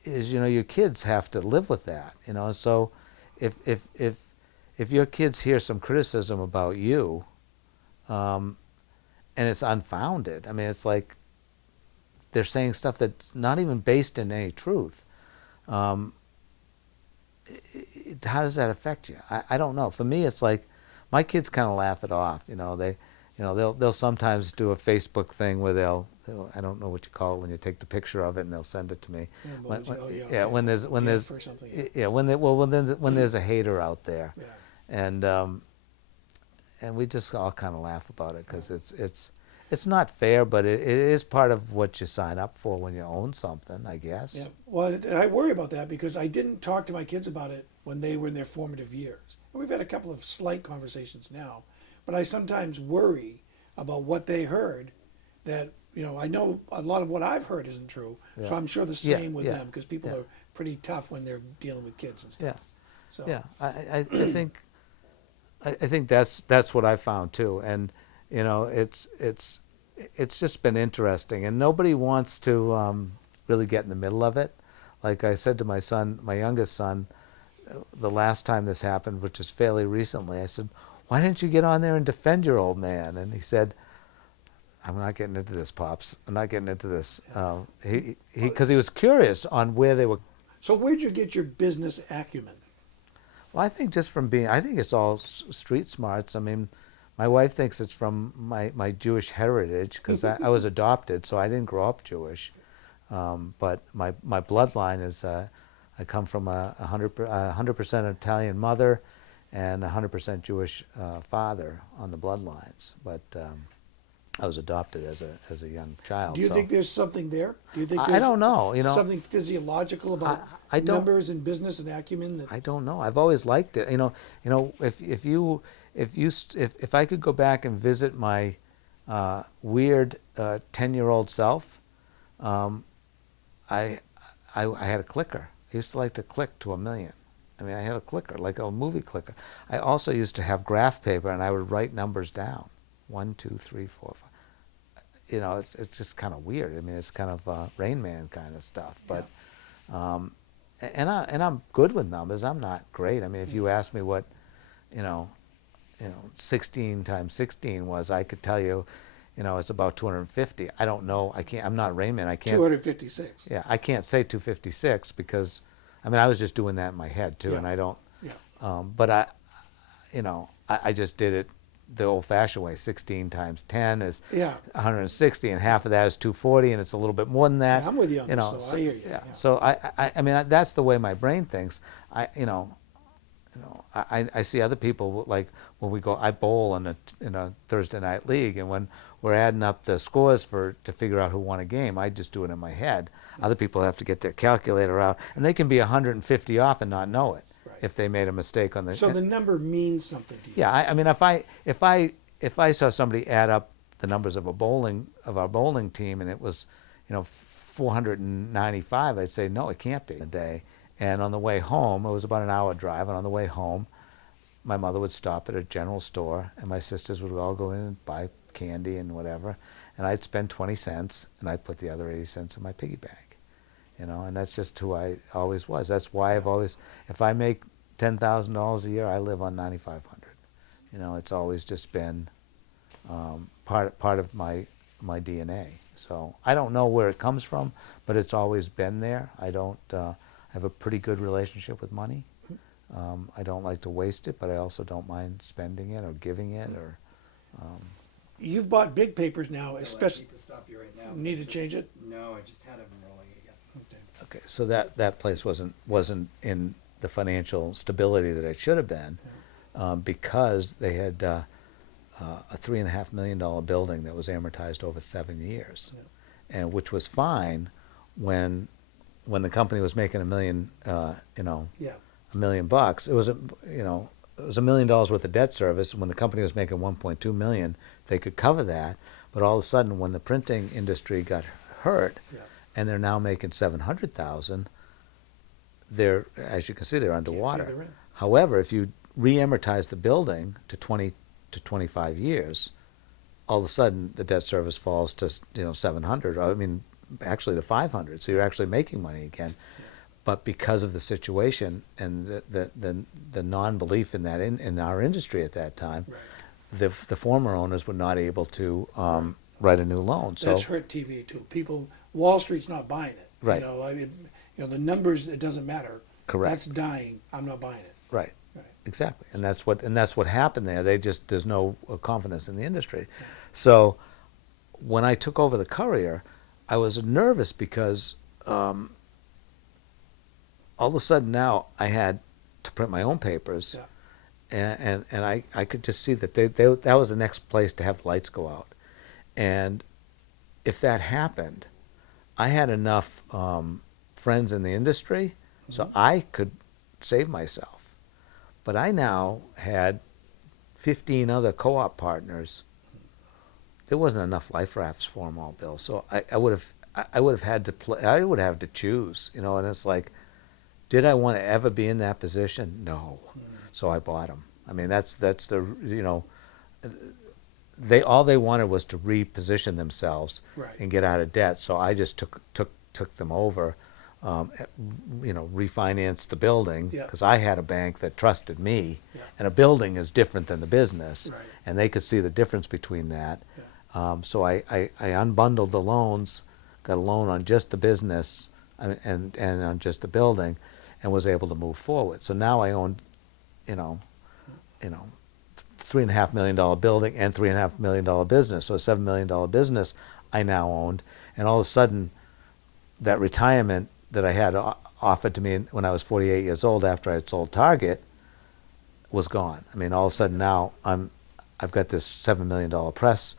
is, your kids have to live with that, So if your kids hear some criticism about you, and it's unfounded, I mean, it's like they're saying stuff that's not even based in any truth. How does that affect you? I don't know. For me, it's like my kids kind of laugh it off. They'll sometimes do a Facebook thing where they'll I don't know what you call it when you take the picture of it and they'll send it to me. When there's For something. when there's a hater out there, Yeah. and we just all kind of laugh about it because it's not fair, but it is part of what you sign up for when you own something, I guess. Yeah. Well, I worry about that because I didn't talk to my kids about it when they were in their formative years. And we've had a couple of slight conversations now, but I sometimes worry about what they heard that, I know a lot of what I've heard isn't true. Yeah. So I'm sure the Yeah, same with yeah, them because people yeah. are pretty tough when they're dealing with kids and stuff. Yeah. So Yeah, I think that's what I found too, and it's just been interesting, and nobody wants to really get in the middle of it. Like I said to my son, my youngest son, the last time this happened, which is fairly recently, I said, "Why didn't you get on there and defend your old man?" And he said, "I'm not getting into this, Pops. I'm not getting into this." Because he was curious on where they were. So where'd you get your business acumen? Well, I think just from I think it's all street smarts. I mean, my wife thinks it's from my Jewish heritage because I was adopted, so I didn't grow up Jewish. But my bloodline is, I come from a 100% Italian mother and a 100% Jewish father on the bloodlines. But I was adopted as a young child. Do you so. think there's something there? Do you think I there's don't know. something physiological about I don't- numbers and business and acumen? That, I don't know. I've always liked it. If I could go back and visit my weird 10-year-old self, I had a clicker. I used to like to click to 1,000,000. I mean, I had a clicker, like a movie clicker. I also used to have graph paper, and I would write numbers down. 1, 2, 3, 4, 5. It's just kind of weird. I mean, it's kind of Rain Man kind of stuff. But and I'm good with numbers. I'm not great. I mean, if you ask me what 16 times 16 was, I could tell you, it's about 250. I don't know. I can't. I'm not Rain Man. I can't. 256. Yeah, I can't say 256 because, I mean, I was just doing that in my head too, Yeah. and I don't. Yeah. But I just did it the old-fashioned way. 16 times 10 is Yeah. 160, and half of that is 240, and it's a little bit more than that. Yeah, I'm with you on this, so I hear you. Yeah. Yeah. So I mean, that's the way my brain thinks. I see other people, like when we go, I bowl in a Thursday night league, and when we're adding up the scores to figure out who won a game, I just do it in my head. Other people have to get their calculator out, and they can be 150 off and not know it. Right. If they made a mistake on the. So the number means something to you. Yeah, I mean, if I saw somebody add up the numbers of our bowling team and it was, 495, I'd say no, it can't be a day. And on the way home, it was about an hour drive, and on the way home, my mother would stop at a general store, and my sisters would all go in and buy candy and whatever, and I'd spend 20 cents, and I'd put the other 80 cents in my piggy bank. And that's just who I always was. That's why I've always, if I make $10,000 a year, I live on $9,500. It's always just been part of my DNA. So I don't know where it comes from, but it's always been there. I don't have a pretty good relationship with money. I don't like to waste it, but I also don't mind spending it or giving it or. You've bought big papers now, I especially. need to stop you right now. Need to change it? No, I just had it been rolling it yet. Okay. Okay, so that place wasn't in the financial stability that it should have been, because they had a $3.5 million building that was amortized over 7 years, and which was fine when the company was making $1 million, $1 million bucks. It was $1 million worth of debt service. When the company was making 1.2 million, they could cover that. But all of a sudden, when the printing industry got hurt, and they're now making 700,000, they're, as you can see, they're underwater. pay the rent. However, if you re-amortize the building to 20 to 25 years, all of a sudden the debt service falls to 700. I mean, actually to 500. So you're actually making money again. But because of the situation and the non-belief in that in our industry at that time, Right. the former owners were not able to write a new loan. So That's hurt TV too. People, Wall Street's not buying it. Right. You know, I mean, the numbers, it doesn't matter. Correct. That's dying. I'm not buying it. right. Right. Exactly, and that's what happened there. There's no confidence in the industry. So when I took over the Courier, I was nervous because all of a sudden now I had to print my own papers, Yeah. and I could just see that that was the next place to have the lights go out, and if that happened, I had enough friends in the industry, so I could save myself. But I now had 15 other co-op partners. There wasn't enough life rafts for them all, Bill. So I would have had to play. I would have to choose, and it's like, did I want to ever be in that position? No. So I bought them. I mean, that's the all they wanted was to reposition themselves Right. and get out of debt. So I just took them over. Refinance the building Yeah. because I had a bank that trusted me, Yeah. and a building is different than the business, Right. and they could see the difference between that. Yeah. So I unbundled the loans, got a loan on just the business and on just the building, and was able to move forward. So now I own, $3.5 million building and $3.5 million business. So a $7 million business I now owned, and all of a sudden, that retirement that I had offered to me when I was 48 years old after I had sold Target was gone. I mean, all of a sudden now I've got this $7 million press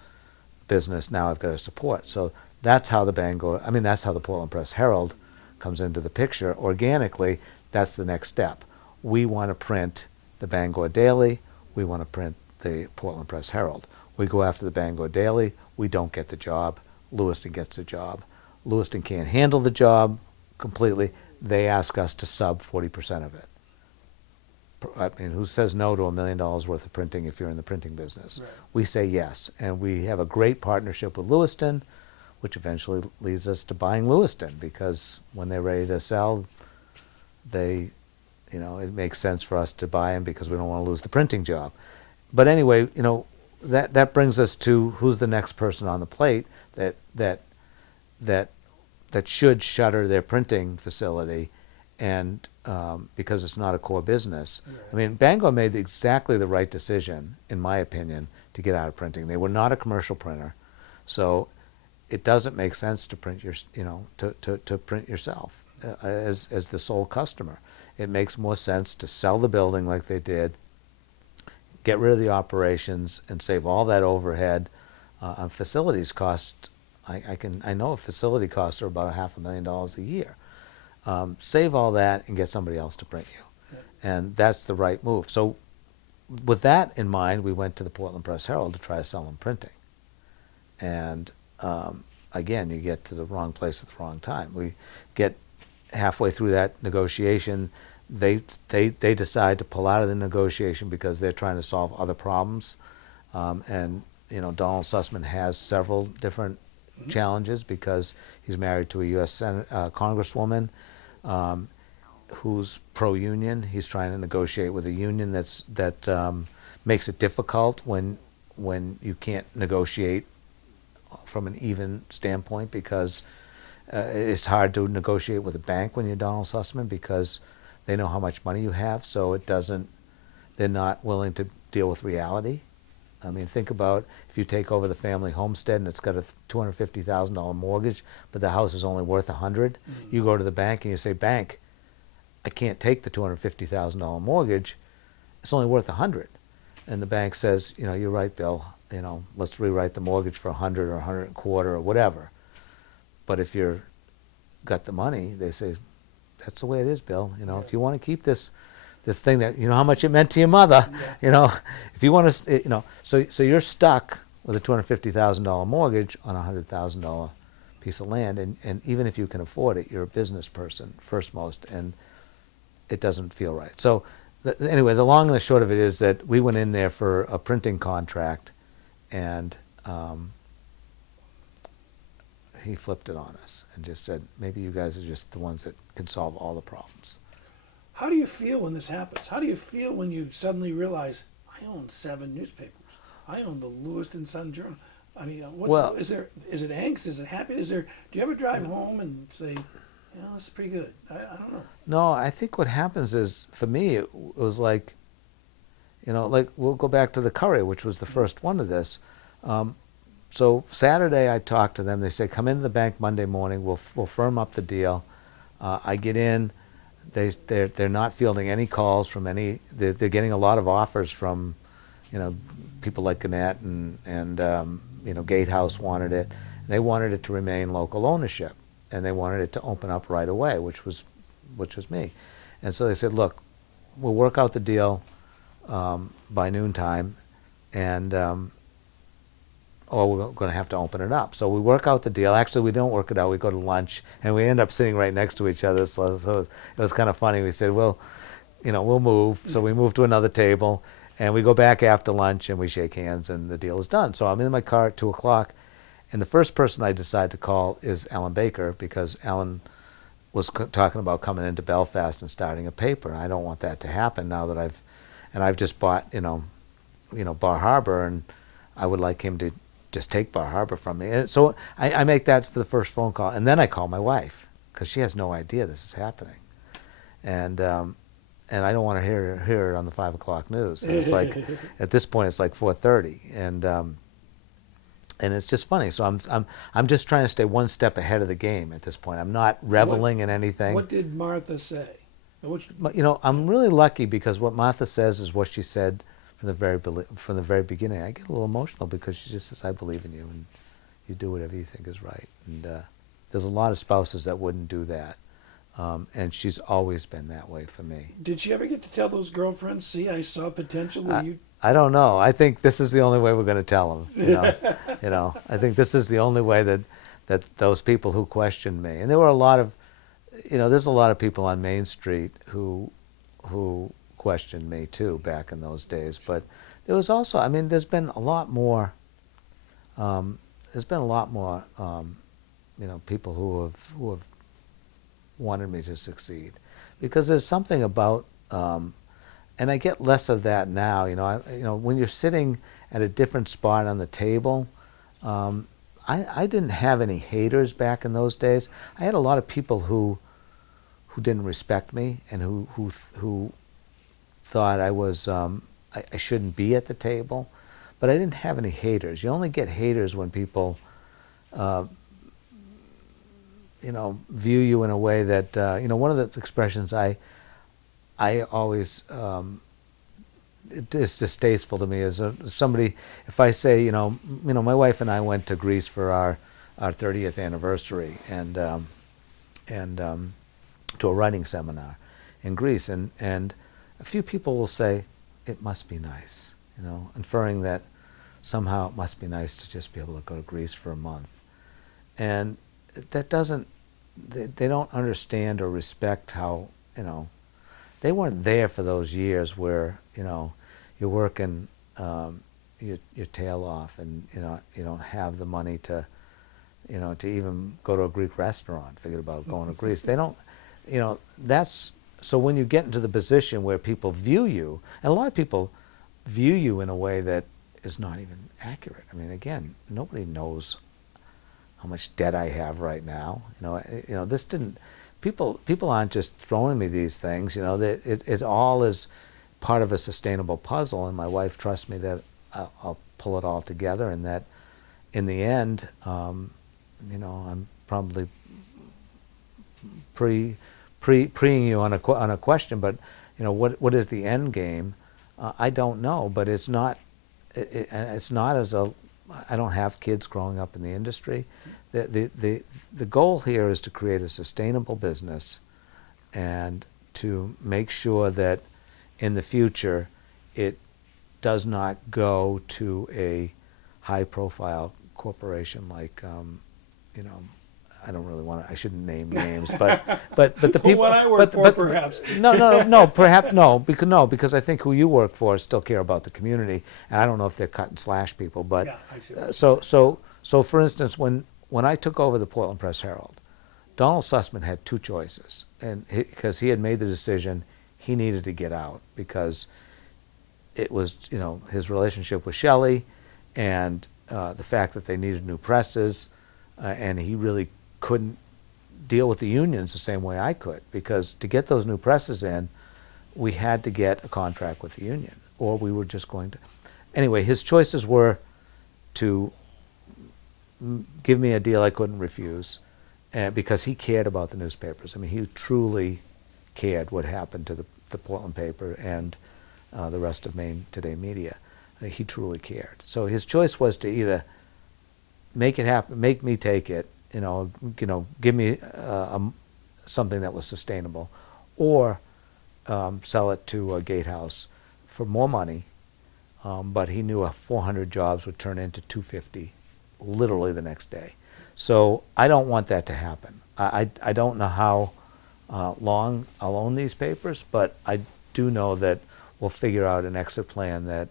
business now I've got to support. So that's how that's how the Portland Press Herald comes into the picture. Organically, that's the next step. We want to print the Bangor Daily. We want to print the Portland Press Herald. We go after the Bangor Daily. We don't get the job. Lewiston gets the job. Lewiston can't handle the job completely. They ask us to sub 40% of it. I mean, who says no to $1 million worth of printing if you're in the printing business? Right. We say yes, and we have a great partnership with Lewiston, which eventually leads us to buying Lewiston, because when they're ready to sell, it makes sense for us to buy them because we don't want to lose the printing job. But anyway, that brings us to who's the next person on the plate that should shutter their printing facility, and because it's not a core business. Right. I mean, Bangor made exactly the right decision, in my opinion, to get out of printing. They were not a commercial printer, so it doesn't make sense to print to print yourself as the sole customer. It makes more sense to sell the building like they did, get rid of the operations, and save all that overhead. Facilities cost. I know facility costs are about $500,000 a year. Save all that and get somebody else to print you, and that's the right move. So, with that in mind, we went to the Portland Press Herald to try to sell them printing, and again, you get to the wrong place at the wrong time. We get halfway through that negotiation, they decide to pull out of the negotiation because they're trying to solve other problems, and Donald Sussman has several different challenges because he's married to a U.S. Congresswoman who's pro-union. He's trying to negotiate with a union that makes it difficult when you can't negotiate from an even standpoint, because it's hard to negotiate with a bank when you're Donald Sussman because they know how much money you have, so they're not willing to deal with reality. I mean, think about if you take over the family homestead and it's got a $250,000 mortgage, but the house is only worth $100,000. Mm-hmm. You go to the bank and you say, "Bank, I can't take the $250,000 mortgage. It's only worth $100,000." And the bank says, "You're right, Bill. Let's rewrite the mortgage for $100,000 or $125,000 or whatever." But if you're got the money, they say, "That's the way it is, Bill. If you want to keep this thing that how much it meant to your mother, if you want to, so you're stuck with a $250,000 mortgage on a $100,000 piece of land, and even if you can afford it, you're a business person first most, and it doesn't feel right." So anyway, the long and the short of it is that we went in there for a printing contract, and he flipped it on us and just said, maybe you guys are just the ones that can solve all the problems. How do you feel when this happens? How do you feel when you suddenly realize, I own 7 newspapers. I own the Lewiston Sun Journal. I mean, is it angst? Is it happiness? Do you ever drive home and say, this is pretty good? I don't know. No, I think what happens is, for me, it was like, like we'll go back to the Courier, which was the first one of this. So Saturday I talked to them. They say, come into the bank Monday morning. We'll firm up the deal. I get in. They're not fielding any calls from any. They're getting a lot of offers from, people like Gannett and Gatehouse wanted it. They wanted it to remain local ownership, and they wanted it to open up right away, which was me. And so they said, look, we'll work out the deal by noontime, and or we're going to have to open it up. So we work out the deal. Actually, we don't work it out. We go to lunch, and we end up sitting right next to each other. So it was kind of funny. We said, well, we'll move. So we move to another table, and we go back after lunch, and we shake hands, and the deal is done. So I'm in my car at 2 o'clock, and the first person I decide to call is Alan Baker, because Alan was talking about coming into Belfast and starting a paper, and I don't want that to happen now that I've just bought, Bar Harbor, and I would like him to just take Bar Harbor from me. And so I make that the first phone call, and then I call my wife, because she has no idea this is happening, and I don't want to hear it on the 5 o'clock news. And it's like, at this point, it's like 4:30, and it's just funny. So I'm just trying to stay one step ahead of the game at this point. I'm not reveling in anything. What did Martha say? I'm really lucky, because what Martha says is what she said from the very beginning. I get a little emotional, because she just says, I believe in you, and you do whatever you think is right. And there's a lot of spouses that wouldn't do that. And she's always been that way for me. Did she ever get to tell those girlfriends, see, I saw potential in you? I don't know. I think this is the only way we're going to tell them. I think this is the only way that those people who questioned me, and there were a lot of, there's a lot of people on Main Street who questioned me too back in those days. But there was also, there's been a lot more. People who have wanted me to succeed, because there's something about. And I get less of that now. When you're sitting at a different spot on the table, I didn't have any haters back in those days. I had a lot of people who didn't respect me, and who thought I was I shouldn't be at the table, but I didn't have any haters. You only get haters when people view you in a way that one of the expressions I always, it's distasteful to me, is somebody, if I say, my wife and I went to Greece for our 30th anniversary, and to a writing seminar in Greece, and a few people will say, it must be nice, inferring that somehow it must be nice to just be able to go to Greece for a month. And that doesn't, they don't understand or respect how, they weren't there for those years where you're working your tail off, and you don't have the money to to even go to a Greek restaurant. Forget about going to Greece. They don't, that's, so when you get into the position where people view you, and a lot of people view you in a way that is not even accurate. Again, nobody knows how much debt I have right now. This didn't. People aren't just throwing me these things. It all is part of a sustainable puzzle, and my wife trusts me that I'll pull it all together, and that in the end, I'm probably preing you on a question, but what is the end game? I don't know, but it's not. It's not as a. I don't have kids growing up in the industry. The goal here is to create a sustainable business, and to make sure that in the future it does not go to a high-profile corporation like, I don't really want to. I shouldn't name names, but the people. What I work for, perhaps. Because I think who you work for still care about the community, and I don't know if they're cut and slash people, but Yeah, I see what you're so for instance, when when I took over the Portland Press Herald, Donald Sussman had two choices, and because he had made the decision he needed to get out because it was, his relationship with Shelley and the fact that they needed new presses, and he really couldn't deal with the unions the same way I could, because to get those new presses in, we had to get a contract with the union, or we were just going to. Anyway, his choices were to give me a deal I couldn't refuse, and because he cared about the newspapers. I mean, he truly cared what happened to the Portland paper and the rest of Maine Today media. He truly cared. So his choice was to either make it happen, make me take it, give me something that was sustainable, or sell it to a gatehouse for more money. But he knew 400 jobs would turn into 250 literally the next day. So I don't want that to happen. I don't know how long I'll own these papers, but I do know that we'll figure out an exit plan that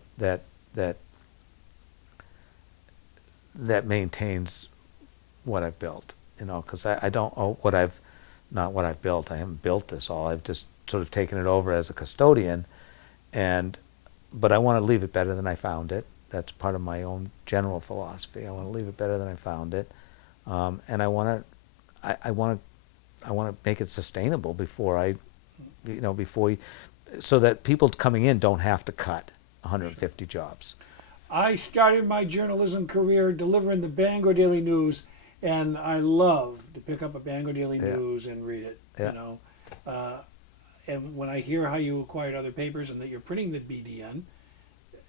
maintains what I've built. Because I don't know not what I've built. I haven't built this all. I've just sort of taken it over as a custodian, but I want to leave it better than I found it. That's part of my own general philosophy. I want to leave it better than I found it, and I want to make it sustainable so that people coming in don't have to cut 150 jobs. I started my journalism career delivering the Bangor Daily News, and I love to pick up a Bangor Daily News and read it. Yeah. And when I hear how you acquired other papers and that you're printing the BDN,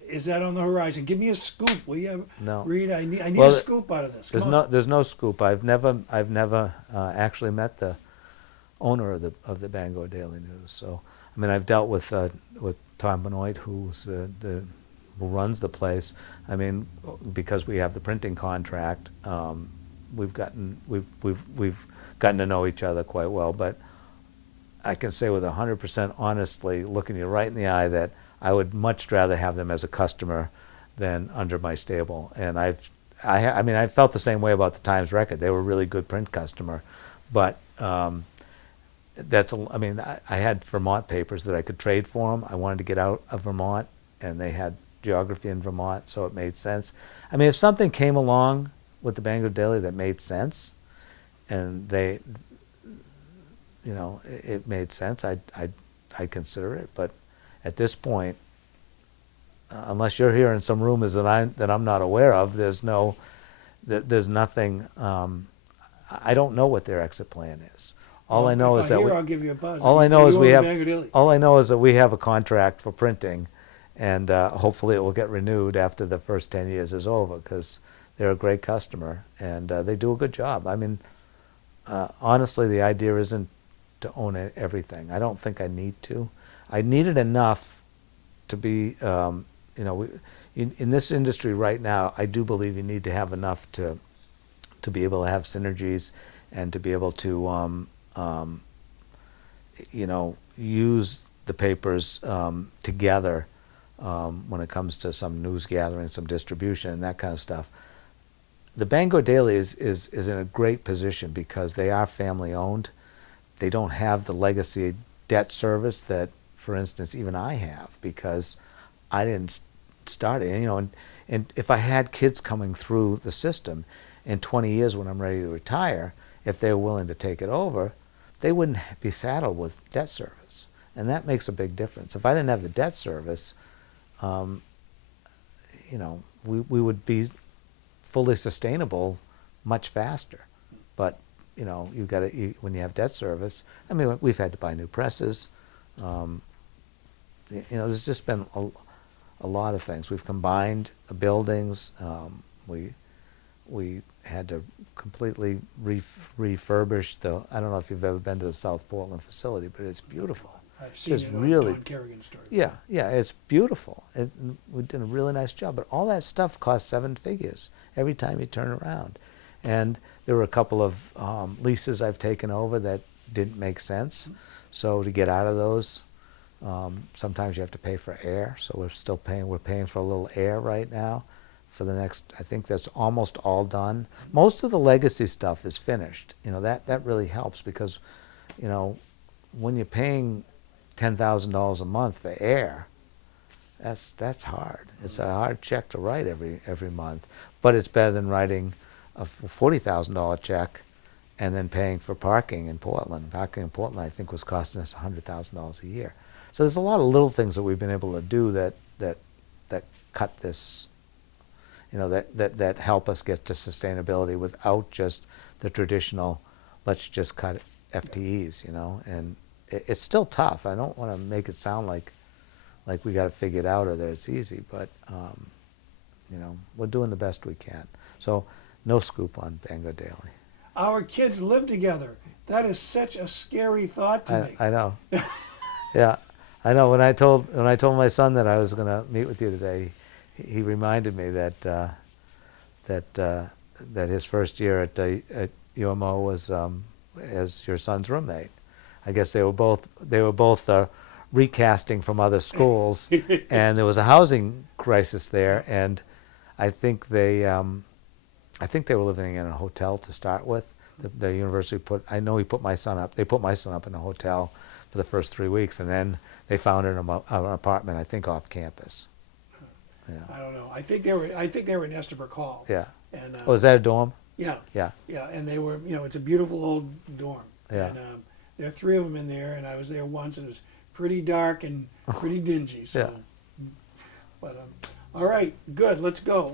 is that on the horizon? Give me a scoop, will you? No. Reade, I need a scoop out of this. There's no scoop. I've never actually met the owner of the Bangor Daily News. So I mean, I've dealt with Tom Benoit, who runs the place. I mean, because we have the printing contract, we've gotten to know each other quite well. But I can say with 100% honestly, looking you right in the eye, that I would much rather have them as a customer than under my stable. And I felt the same way about the Times Record. They were a really good print customer, but I had Vermont papers that I could trade for them. I wanted to get out of Vermont, and they had geography in Vermont, so it made sense. I mean, if something came along with the Bangor Daily that made sense, and it made sense, I'd consider it. But at this point, unless you're hearing some rumors that I'm not aware of, there's nothing. I don't know what their exit plan is. All I know is that I'll give you a buzz. All I know is that we have a contract for printing, and hopefully it will get renewed after the first 10 years is over, because they're a great customer and they do a good job. I mean, honestly, the idea isn't to own everything. I don't think I need to. I need it enough to be, in this industry right now, I do believe you need to have enough to be able to have synergies and to be able to, use the papers together when it comes to some news gathering, some distribution, and that kind of stuff. The Bangor Daily is in a great position because they are family owned. They don't have the legacy debt service that, for instance, even I have, because I didn't start it. And if I had kids coming through the system in 20 years when I'm ready to retire, if they're willing to take it over, they wouldn't be saddled with debt service. And that makes a big difference. If I didn't have the debt service, we would be fully sustainable much faster. But you've got to, when you have debt service, I mean, we've had to buy new presses. There's just been a lot of things. We've combined buildings. We had to completely refurbish I don't know if you've ever been to the South Portland facility, but it's beautiful. I've seen It's it really, on Don Kerrigan's story. Yeah, it's beautiful. We did a really nice job, but all that stuff costs 7 figures every time you turn around. And there were a couple of leases I've taken over that didn't make sense. So to get out of those, sometimes you have to pay for air. So we're paying for a little air right now for the next, I think that's almost all done. Most of the legacy stuff is finished. You know, that really helps because, you know, when you're paying $10,000 a month for air, that's hard. It's a hard check to write every month, but it's better than writing a $40,000 check and then paying for parking in Portland. Parking in Portland, I think, was costing us $100,000 a year. So there's a lot of little things that we've been able to do that cut this, you know, that help us get to sustainability without just the traditional, let's just cut FTEs, you know. And it's still tough. I don't want to make it sound like we got to figure it out or that it's easy, but you know, we're doing the best we can. So no scoop on Bangor Daily. Our kids live together. That is such a scary thought to me. I know. Yeah, I know. When I told my son that I was going to meet with you today, he reminded me that his first year at UMO was as your son's roommate. I guess they were both recasting from other schools, and there was a housing crisis there, and I think they were living in a hotel to start with. The university they put my son up in a hotel for the first 3 weeks, and then they found an apartment, I think, off campus. Yeah. I don't know. I think they were in Estabrook Hall. Yeah. And Oh, is that a dorm? yeah. Yeah. Yeah, and they were, you know, it's a beautiful old dorm. Yeah. And there are 3 of them in there, and I was there once, and it was pretty dark and pretty dingy. So, Yeah. But all right, good. Let's go.